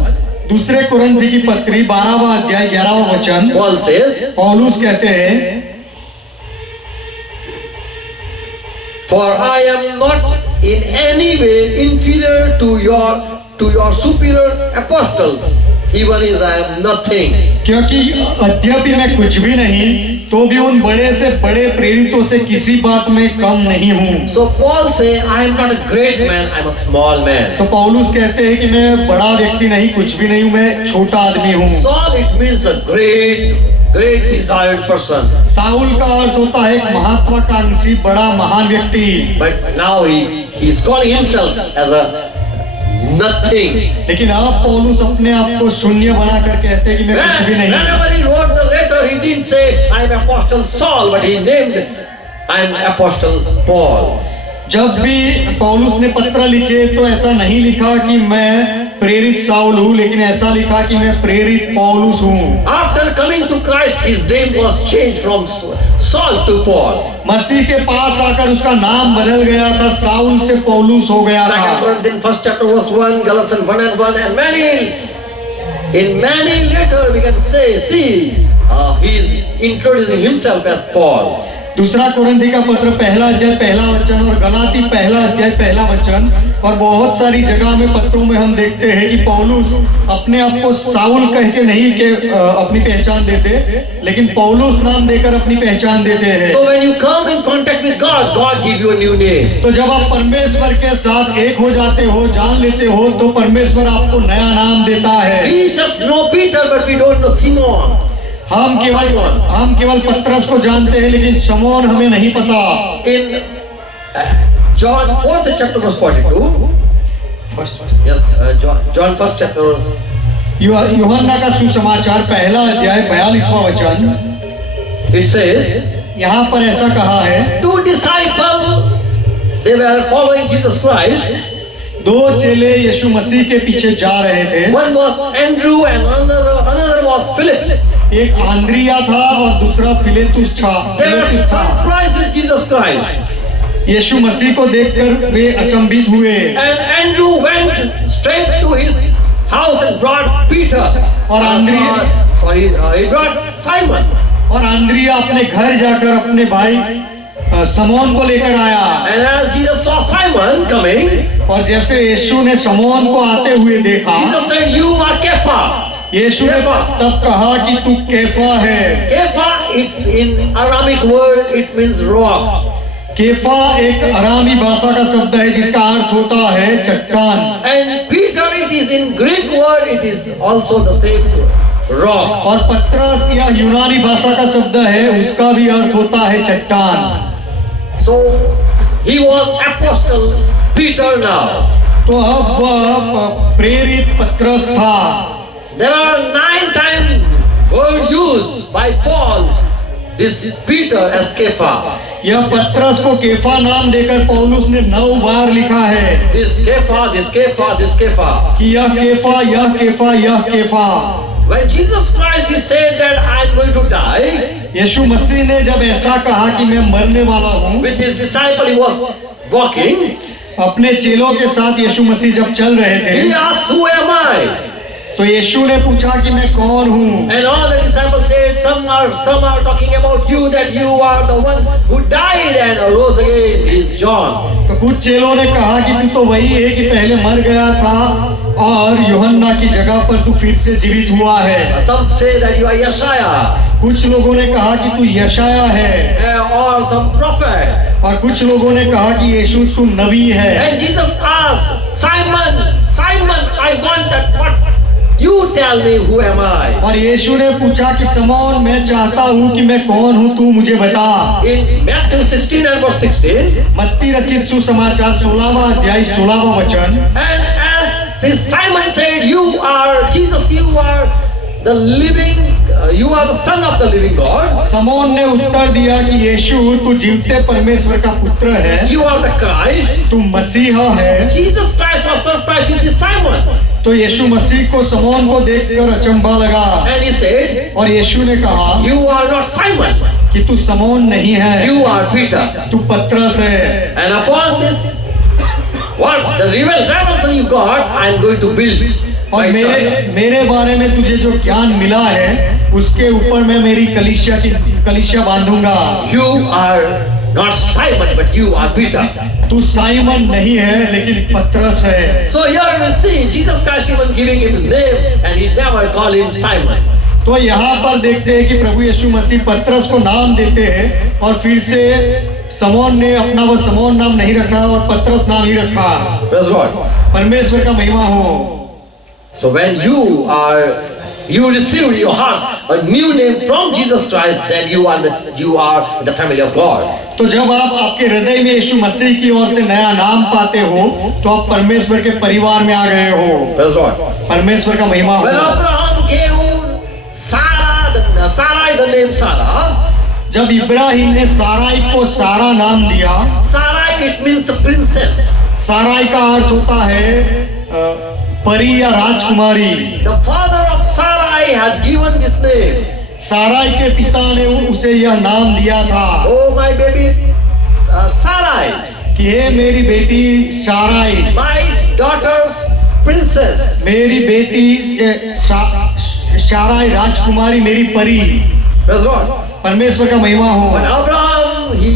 दूसरे कुरिन्थी की पत्री 12वां अध्याय 11वां वचन, Paul says, पौलुस कहते हैं, For I am not in any way inferior to your superior apostles, even as I am nothing. क्योंकि यद्यपि मैं कुछ भी नहीं, तो भी उन बड़े से बड़े प्रेरितों से किसी बात में कम नहीं हूँ। So Paul say, I am not a great man, I am a small man. तो पौलुस कहते हैं कि मैं बड़ा व्यक्ति नहीं, कुछ भी नहीं हूँ, मैं छोटा आदमी हूँ। Saul, it means a great desired person. Saul का अर्थ होता है एक महत्वाकांक्षी, बड़ा महान व्यक्ति। But now he is calling himself as a nothing. लेकिन अब पौलुस अपने आप को शून्य बनाकर कहते हैं कि मैं कुछ भी नहीं। Whenever he wrote the letter, he didn't say I am Apostle Saul, but he named I am Apostle Paul. जब भी पौलुस ने पत्र लिखे तो ऐसा नहीं लिखा कि मैं प्रेरित साउल हूँ, लेकिन ऐसा लिखा कि मैं प्रेरित पौलुस हूँ। After coming to Christ, his name was changed from Saul to Paul. मसीह के पास आकर उसका नाम बदल गया था, साउल से पौलुस हो गया 2 था। Corinthians 1st chapter verse 1, Galatians 1:1, and many later we can say, see, he is introducing himself as Paul. दूसरा कुरिन्थी का पत्र 1 अध्याय 1 वचन और गलाती 1 अध्याय 1 वचन और बहुत सारी जगह में पत्रों में हम देखते हैं कि पौलुस अपने आप को साउल कह के नहीं के अपनी पहचान देते, लेकिन पौलुस नाम देकर अपनी पहचान देते हैं। So when you come in contact with God, God give you a new name. तो जब आप परमेश्वर के साथ एक हो जाते हो, जान लेते हो, तो परमेश्वर आपको नया नाम देता है। We just know Peter, but we don't know Simon. हम केवल पत्रस को जानते हैं, लेकिन शमौन हमें नहीं पता। In John 4th chapter verse 42, John 1st chapter verse यूहन्ना का सुसमाचार 1 अध्याय 42वां वचन, it says, यहाँ पर ऐसा कहा है, 2 disciples, they were following Jesus Christ. 2 चेले यीशु मसीह के पीछे जा रहे थे। One was Andrew and another was Philip. एक आंद्रिया था और दूसरा फिलेतुस था। They were surprised with Jesus Christ. यीशु मसीह को देखकर वे अचंभित हुए। And Andrew went straight to his house and brought Peter. और he brought Simon. और आंद्रिया अपने घर जाकर अपने भाई समौन को लेकर आया। And as Jesus saw Simon coming, और जैसे यीशु ने समौन को आते हुए देखा, Jesus said, "You are Kepha." यीशु ने तब कहा कि तू केफा है। Kepha, it's in Aramic word, it means rock. केफा एक अरामी भाषा का शब्द है जिसका अर्थ होता है चट्टान। And Peter, it is in Greek word, it is also the same word, rock. और पत्रस यह यूनानी भाषा का शब्द है, उसका भी अर्थ होता है चट्टान। So he was apostle Peter now. तो अब वह प्रेरित पत्रस था। There are 9 times word used by Paul, this Peter as Kepha. यह पत्रस को केफा नाम देकर पौलुस ने 9 बार लिखा है। This Kepha, this Kepha, this Kepha. कि यह केफा, यह केफा, यह केफा। When Jesus Christ he said that I am going to die, यीशु मसीह ने जब ऐसा कहा कि मैं मरने वाला हूँ, with his disciple he was walking. अपने चेलों के साथ यीशु मसीह जब चल रहे थे, He asked, "Who am I?" तो यीशु ने पूछा कि मैं कौन हूँ। And all the disciples said, some are talking about you, that you are the one who died and arose again. Is John. तो कुछ चेलों ने कहा कि तू तो वही है कि पहले मर गया था और यूहन्ना की जगह पर तू फिर से जीवित हुआ है। Some say that you are Yeshaya, कुछ लोगों ने कहा कि तू यशाया है, or some prophet. और कुछ लोगों ने कहा कि यीशु तू नबी है। And Jesus asked, Simon, Simon, I want that. What? You tell me, who am I? और यीशु ने पूछा कि समौन, मैं चाहता हूँ कि मैं कौन हूँ, तू मुझे बता। In Matthew 16 and verse 16. मत्ती रचित सुसमाचार 16वां अध्याय 16वां वचन। And as Simon said, you are Jesus, you are the living, you are the son of the living God. समौन ने उत्तर दिया कि यीशु तू जीवते परमेश्वर का पुत्र है, You are the Christ. तू मसीहा है। Jesus Christ was surprised with this Simon. तो यीशु मसीह को समौन को देखकर अचंभा लगा And he said, और यीशु ने कहा you are not Simon, कि तू समौन नहीं है, you are Peter. तू पत्रस है। And upon this, what the revelation you got, I am going to build और my church. मेरे बारे में तुझे जो ज्ञान मिला है उसके ऊपर मैं मेरी कलीसिया बांधूंगा। You are not Simon, but you are Peter. तू साइमन नहीं है लेकिन पत्रस है। So here we see Jesus Christ even giving him his name, and he never called him Simon. तो यहाँ पर देखते हैं कि प्रभु यीशु मसीह पत्रस को नाम देते हैं और फिर से समौन ने अपना वह समौन नाम नहीं रखा और पत्रस नाम ही रखा। Praise God. परमेश्वर का महिमा हो। So when you received your heart a new name from Jesus Christ, then you are the family of God. तो जब आप आपके हृदय में यीशु मसीह की ओर से नया नाम पाते हो तो आप परमेश्वर के परिवार में आ गए हो। Praise God. परमेश्वर का महिमा When हो। Abraham gave Sarai the name Sarah, जब इब्राहिम ने साराई को सारा नाम दिया, Sarai it means a princess. साराई का अर्थ होता है परी या राजकुमारी। The father of Sarai had given this name. साराई के पिता ने उसे यह नाम दिया था। Oh my baby Sarai, कि हे मेरी बेटी साराई, my daughter's princess. मेरी बेटी साराई राजकुमारी, मेरी परी। Praise God. परमेश्वर का महिमा When हो। Abraham he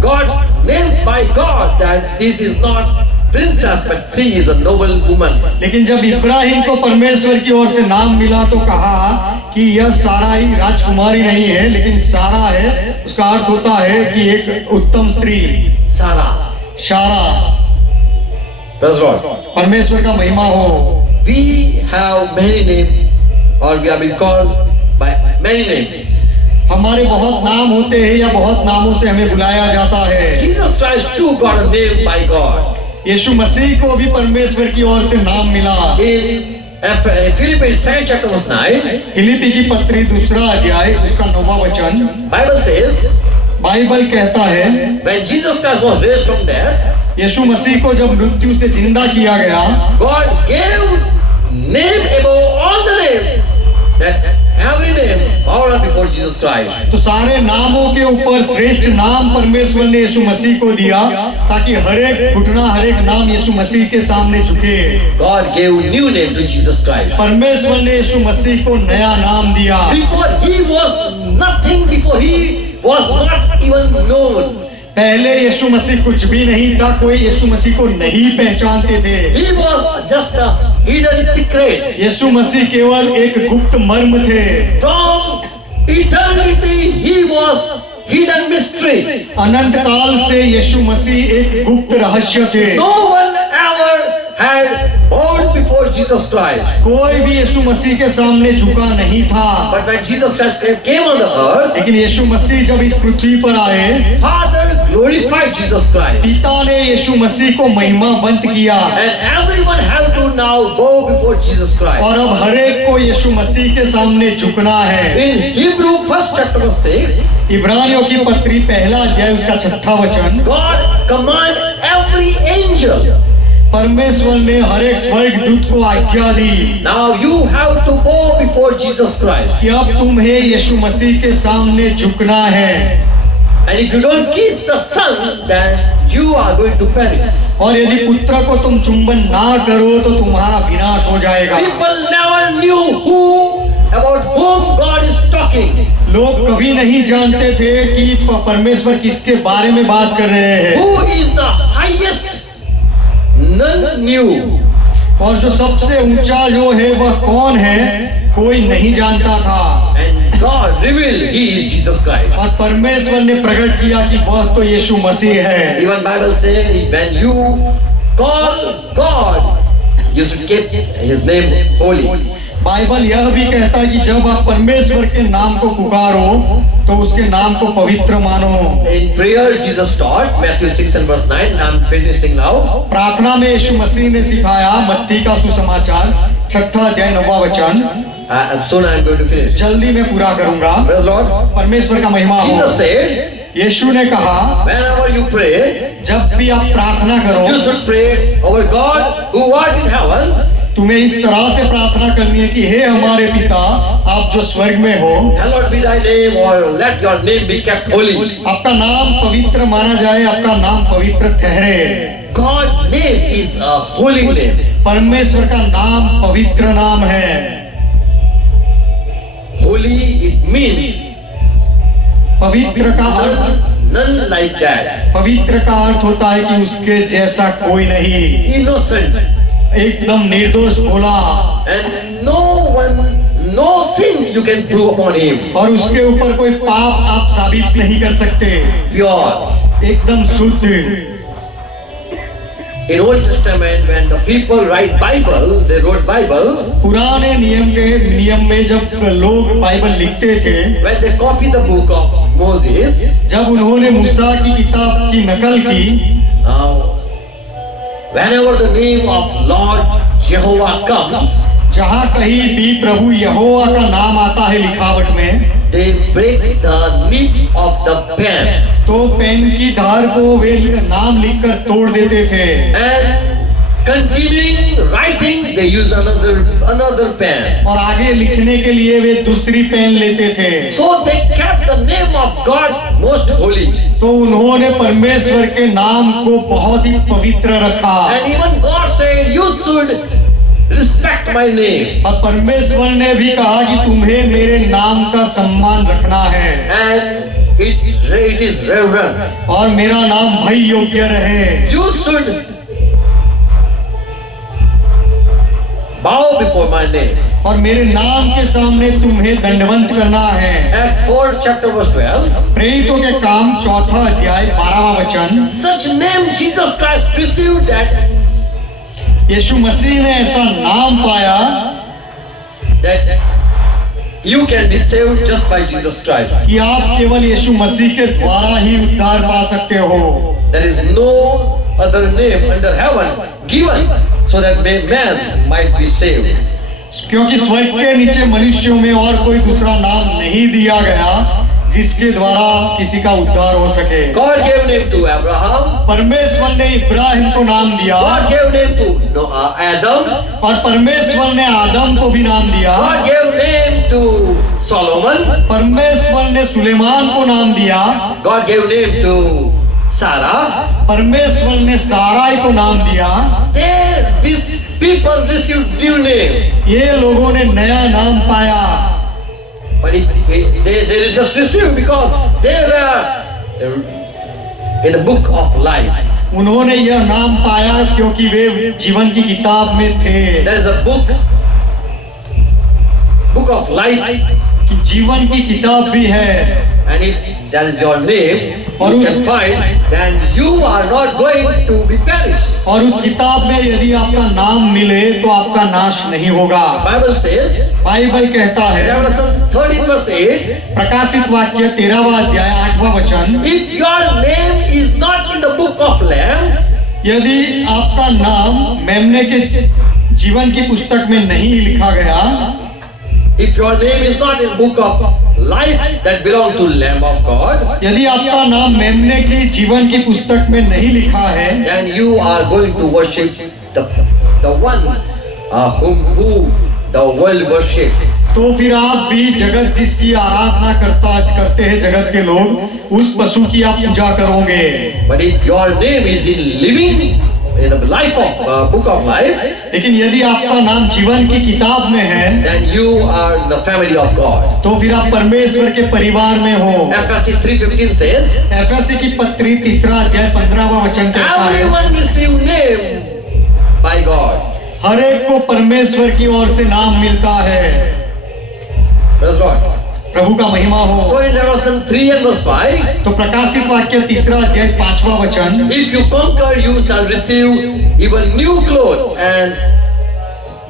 got named by God that this is not princess but she is a noble woman. लेकिन जब इब्राहिम को परमेश्वर की ओर से नाम मिला तो कहा कि यह साराई राजकुमारी नहीं है लेकिन सारा है, उसका अर्थ होता है कि एक उत्तम स्त्री। Sarah. सारा। Praise God. परमेश्वर का महिमा हो। We have many names, or we have been called by many names. हमारे बहुत नाम होते हैं या बहुत नामों से हमें बुलाया जाता है। Jesus Christ too got a name by God. यीशु मसीह को भी परमेश्वर की ओर से नाम मिला। In Philippians 2nd chapter verse 9, फिलिप्पी की पत्री 2 अध्याय उसका 9वां वचन, Bible says, बाइबल कहता है, when Jesus Christ was raised from death, यीशु मसीह को जब मृत्यु से जिंदा किया गया, God gave name above all the name, that every name bow down before Jesus Christ. तो सारे नामों के ऊपर श्रेष्ठ नाम परमेश्वर ने यीशु मसीह को दिया, ताकि हर एक घुटना, हर एक नाम यीशु मसीह के सामने झुके। God gave new name to Jesus Christ. परमेश्वर ने यीशु मसीह को नया नाम दिया। Before he was nothing, before he was not even known. पहले यीशु मसीह कुछ भी नहीं था, कोई यीशु मसीह को नहीं पहचानते थे। He was just a hidden secret. यीशु मसीह केवल एक गुप्त मर्म थे। From eternity he was hidden mystery. अनंत काल से यीशु मसीह एक गुप्त रहस्य थे। No one ever had bowed before Jesus Christ. कोई भी यीशु मसीह के सामने झुका नहीं था। But when Jesus Christ came on the earth, लेकिन यीशु मसीह जब इस पृथ्वी पर आए, Father glorified Jesus Christ. पिता ने यीशु मसीह को महिमावंत किया। And everyone have to now bow before Jesus Christ. और अब हर एक को यीशु मसीह के सामने झुकना है। In Hebrew 1st chapter verse 6, इब्रानियों की पत्री 1 अध्याय उसका 6वां वचन, God command every angel. परमेश्वर ने हर एक स्वर्गदूत को आज्ञा दी, Now you have to bow before Jesus Christ. कि अब तुम्हें यीशु मसीह के सामने झुकना है। And if you don't kiss the Son, then you are going to perish. और यदि पुत्र को तुम चुंबन ना करो तो तुम्हारा विनाश हो जाएगा। People never knew about whom God is talking. लोग कभी नहीं जानते थे कि परमेश्वर किसके बारे में बात कर रहे हैं। Who is the highest? None knew. और जो सबसे ऊंचा जो है वह कौन है, कोई नहीं जानता था। And God revealed He is Jesus Christ. और परमेश्वर ने प्रकट किया कि वह तो यीशु मसीह है। Even Bible says when you call God, you should keep His name holy. Bible यह भी कहता है कि जब आप परमेश्वर के नाम को पुकारो तो उसके नाम को पवित्र मानो। In prayer, Jesus taught Matthew 6 and verse 9. I'm finishing now. प्रार्थना में यीशु मसीह ने सिखाया, मत्ती का सुसमाचार 6 अध्याय 9वां वचन। Soon I'm going to finish. जल्दी मैं पूरा करूंगा। Praise Lord. परमेश्वर का महिमा हो। Jesus said, यीशु ने कहा, whenever you pray, जब भी आप प्रार्थना करो, you should pray, our God who art in heaven. तुम्हें इस तरह से प्रार्थना करनी है कि हे हमारे पिता, आप जो स्वर्ग में हो, Hallowed be thy name, or let your name be kept holy. आपका नाम पवित्र माना जाए, आपका नाम पवित्र ठहरे। God's name is a holy name. परमेश्वर का नाम पवित्र नाम है। Holy, it means पवित्र का अर्थ, none like that. पवित्र का अर्थ होता है कि उसके जैसा कोई नहीं, Innocent. एकदम निर्दोष भोला, And no one, no sin you can prove upon him. और उसके ऊपर कोई पाप आप साबित नहीं कर सकते। Pure. एकदम शुद्ध। In Old Testament, when the people write Bible, they wrote Bible. पुराने नियम में जब लोग बाइबल लिखते थे, When they copy the book of Moses, जब उन्होंने मूसा की किताब की नकल की, whenever the name of Lord Jehovah comes, जहाँ कहीं भी प्रभु यहोवा का नाम आता है लिखावट में, they break the nib of the pen. तो पेन की धार को वे नाम लिखकर तोड़ देते थे। And continuing writing, they use another pen. और आगे लिखने के लिए वे दूसरी पेन लेते थे। So they kept the name of God most holy. तो उन्होंने परमेश्वर के नाम को बहुत ही पवित्र रखा। And even God said, you should respect my name. और परमेश्वर ने भी कहा कि तुम्हें मेरे नाम का सम्मान रखना है। And it is reverend. और मेरा नाम भय योग्य रहे। You should bow before my name. और मेरे नाम के सामने तुम्हें दंडवंत करना है। Acts 4 chapter verse 12. प्रेरितों के काम 4 अध्याय 12वां वचन। Such name Jesus Christ received that यीशु मसीह ने ऐसा नाम पाया you can be saved just by Jesus Christ. कि आप केवल यीशु मसीह के द्वारा ही उद्धार पा सकते हो। There is no other name under heaven given so that man might be saved. क्योंकि स्वर्ग के नीचे मनुष्यों में और कोई दूसरा नाम नहीं दिया गया जिसके द्वारा किसी का उद्धार हो सके। God gave name to Abraham. परमेश्वर ने इब्राहिम को नाम दिया God gave name to Adam. और परमेश्वर ने आदम को भी नाम दिया। God gave name to Solomon. परमेश्वर ने सुलेमान को नाम दिया। God gave name to Sarah. परमेश्वर ने साराई को नाम दिया। These people received new name. ये लोगों ने नया नाम पाया, But they just received because they were in the book of life. उन्होंने यह नाम पाया क्योंकि वे जीवन की किताब में थे। There is a book of life. कि जीवन की किताब भी है, And if that is your name, और you उस- can find, then you are not going to be perished. और उस किताब में यदि आपका नाम मिले तो आपका नाश नहीं होगा। Bible says, बाइबल कहता है, Revelation 13 verse 8, प्रकाशित वाक्य 13वां अध्याय 8वां वचन, if your name is not in the book of Lamb, यदि आपका नाम मेमने के जीवन की पुस्तक में नहीं लिखा गया, if your name is not in the book of life that belong to Lamb of God, यदि आपका नाम मेमने की जीवन की पुस्तक में नहीं लिखा है, then you are going to worship the one who the world worship. तो फिर आप भी जगत जिसकी आराधना करते हैं जगत के लोग, उस पशु की आप पूजा करोगे। But if your name is in living in the life of book of life, लेकिन यदि आपका नाम जीवन की किताब में है, then you are the family of God. तो फिर आप परमेश्वर के परिवार में हो। FSC 3:15 says, एफएससी की पत्री 3 अध्याय 15वां वचन कहता है, everyone receive name by God. हर एक को परमेश्वर की ओर से नाम मिलता है। Praise God. प्रभु का महिमा हो। So in Revelation 3 and verse 5, तो प्रकाशित वाक्य 3 अध्याय 5वां वचन, if you conquer, you shall receive even new clothes, and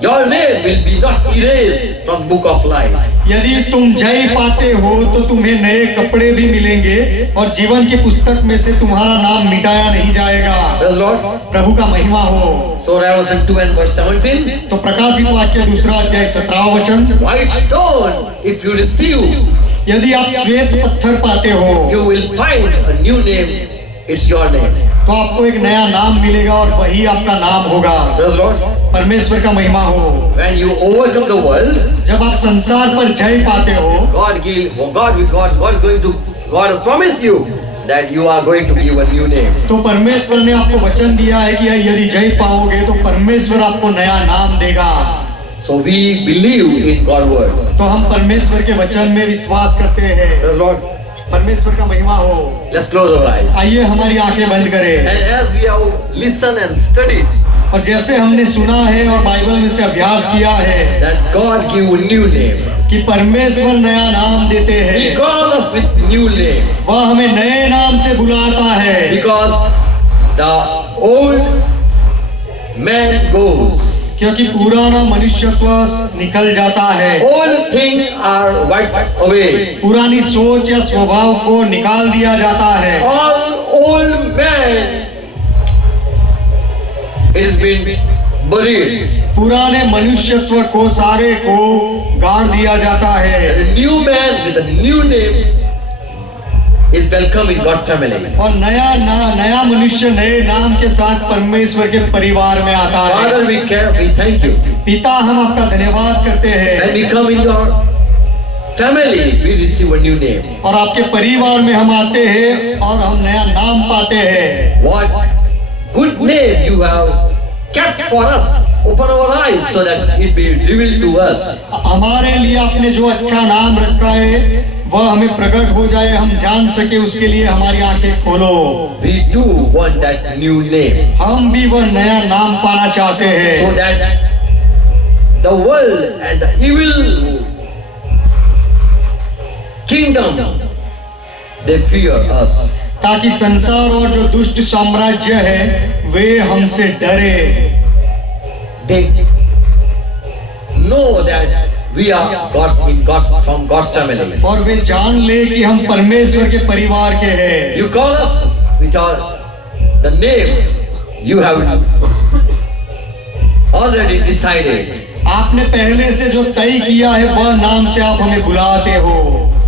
your name will be not erased from book of life. यदि तुम जय पाते हो तो तुम्हें नए कपड़े भी मिलेंगे और जीवन की पुस्तक में से तुम्हारा नाम मिटाया नहीं जाएगा। Praise Lord. प्रभु का महिमा हो। So Revelation 2 and verse 17, तो प्रकाशित वाक्य 2 अध्याय 17वां वचन, white stone, if you receive, यदि आप श्वेत पत्थर पाते हो you will find a new name. It's your name. तो आपको एक नया नाम मिलेगा और वही आपका नाम होगा। Praise Lord. परमेश्वर का महिमा हो। When you overcome the world, जब आप संसार पर जय पाते हो, God has promised you that you are going to give a new name. तो परमेश्वर ने आपको वचन दिया है कि यदि जय पाओगे तो परमेश्वर आपको नया नाम देगा। So we believe in God's word. तो हम परमेश्वर के वचन में विश्वास करते हैं। Praise Lord. परमेश्वर का महिमा हो। Let's close our eyes. आइए हमारी आंखें बंद करें। And as we have listened and studied, और जैसे हमने सुना है और बाइबल में से अभ्यास किया है that God give a new name. कि परमेश्वर नया नाम देते He हैं, calls us with new name. वह हमें नए नाम से बुलाता है। Because the old man goes. क्योंकि पुराना मनुष्यत्व निकल जाता है, All things are wiped away. पुरानी सोच या स्वभाव को निकाल दिया जाता है। All old man, it has been buried. पुराने मनुष्यत्व को सारे को गाड़ दिया जाता है And a new man with a new name is welcome in God's family. और नया मनुष्य नए नाम के साथ परमेश्वर के परिवार में आता है। Father, we thank you. पिता, हम आपका धन्यवाद करते हैं When we come in your family, we receive a new name. और आपके परिवार में हम आते हैं और हम नया नाम पाते हैं। What good name you have kept for us. Open our eyes so that it be revealed to us. हमारे लिए आपने जो अच्छा नाम रखा है वह हमें प्रकट हो जाए, हम जान सके, उसके लिए हमारी आंखें खोलो। We do want that new name हम भी वह नया नाम पाना चाहते so हैं that the world and the evil kingdom, they fear us. ताकि संसार और जो दुष्ट साम्राज्य है वे हमसे डरे। They know that we are from God's family. और वे जान ले कि हम परमेश्वर के परिवार के हैं। You call us with the name you have already decided. आपने पहले से जो तय किया है वह नाम से आप हमें बुलाते हो।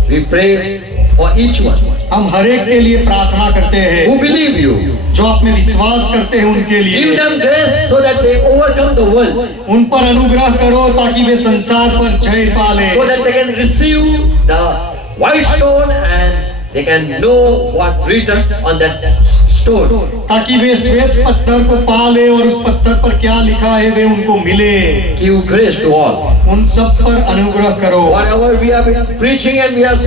We pray for each one हम हर एक के लिए प्रार्थना करते हैं who believe you. जो आप में विश्वास करते हैं उनके Give लिए। them grace so that they overcome the world, उन पर अनुग्रह करो ताकि वे संसार पर जय पा लें, so that they can receive the white stone and they can know what written on that stone. ताकि वे श्वेत पत्थर को पा ले और उस पत्थर पर क्या लिखा है वे उनको मिले। Give grace to all. उन सब पर अनुग्रह करो। Whatever we have been preaching and we have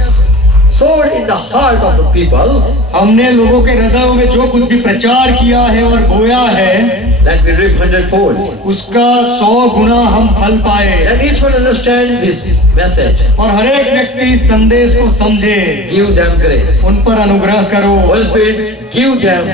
sowed in the heart of the people, हमने लोगों के हृदयों में जो कुछ भी प्रचार किया है और बोया है, let we reap 100-fold. उसका 100 गुना हम फल पाए। Let each one understand this message. और हर एक व्यक्ति इस संदेश को समझे। Give them grace. उन पर अनुग्रह करो। Holy Spirit, give them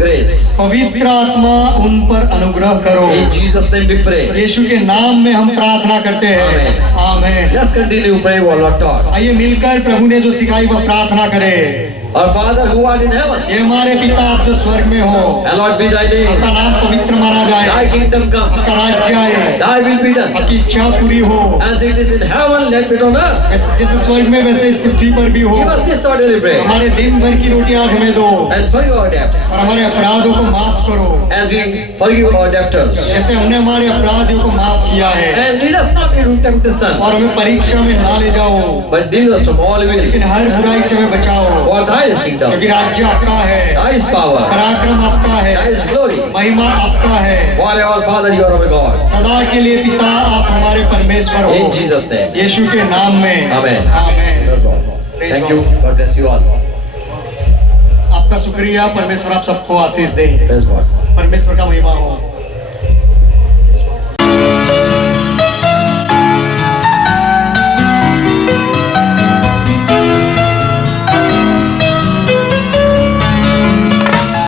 grace. पवित्र आत्मा उन पर अनुग्रह करो। In Jesus' name we pray. यीशु के नाम में हम प्रार्थना करते हैं। आमीन। Let's continue praying what Lord taught. आइए मिलकर प्रभु ने जो सिखाई वह प्रार्थना करें। Our Father who art in heaven, ये हमारे पिता आप जो स्वर्ग में हो, hallowed be thy name. आपका नाम पवित्र माना जाए, Thy kingdom come. आपका राज्य आए, Thy will be done. आपकी इच्छा पूरी हो, As it is in heaven, let it on earth. जैसे स्वर्ग में वैसे इस पृथ्वी पर भी हो। Give us this our daily bread. हमारे दिन भर की रोटी आज हमें दो And forgive our debts. और हमारे अपराधों को माफ करो As we forgive our debtors. जैसे हमने हमारे अपराधियों को माफ किया है। And lead us not into temptation, और हमें परीक्षा में ना ले जाओ, but deliver us from all evil. लेकिन हर बुराई से हमें बचाओ, For thy is kingdom, क्योंकि राज्य आपका है, thy is power, पराक्रम आपका thy है, is glory. महिमा आपका है। Forever, Father, you are our God. सदा के लिए पिता आप हमारे परमेश्वर In हो, Jesus' name. यीशु के नाम में Amen. आमीन। Praise God. Thank you. God bless you all. आपका शुक्रिया। परमेश्वर आप सबको आशीष दे। Praise God. परमेश्वर का महिमा हो।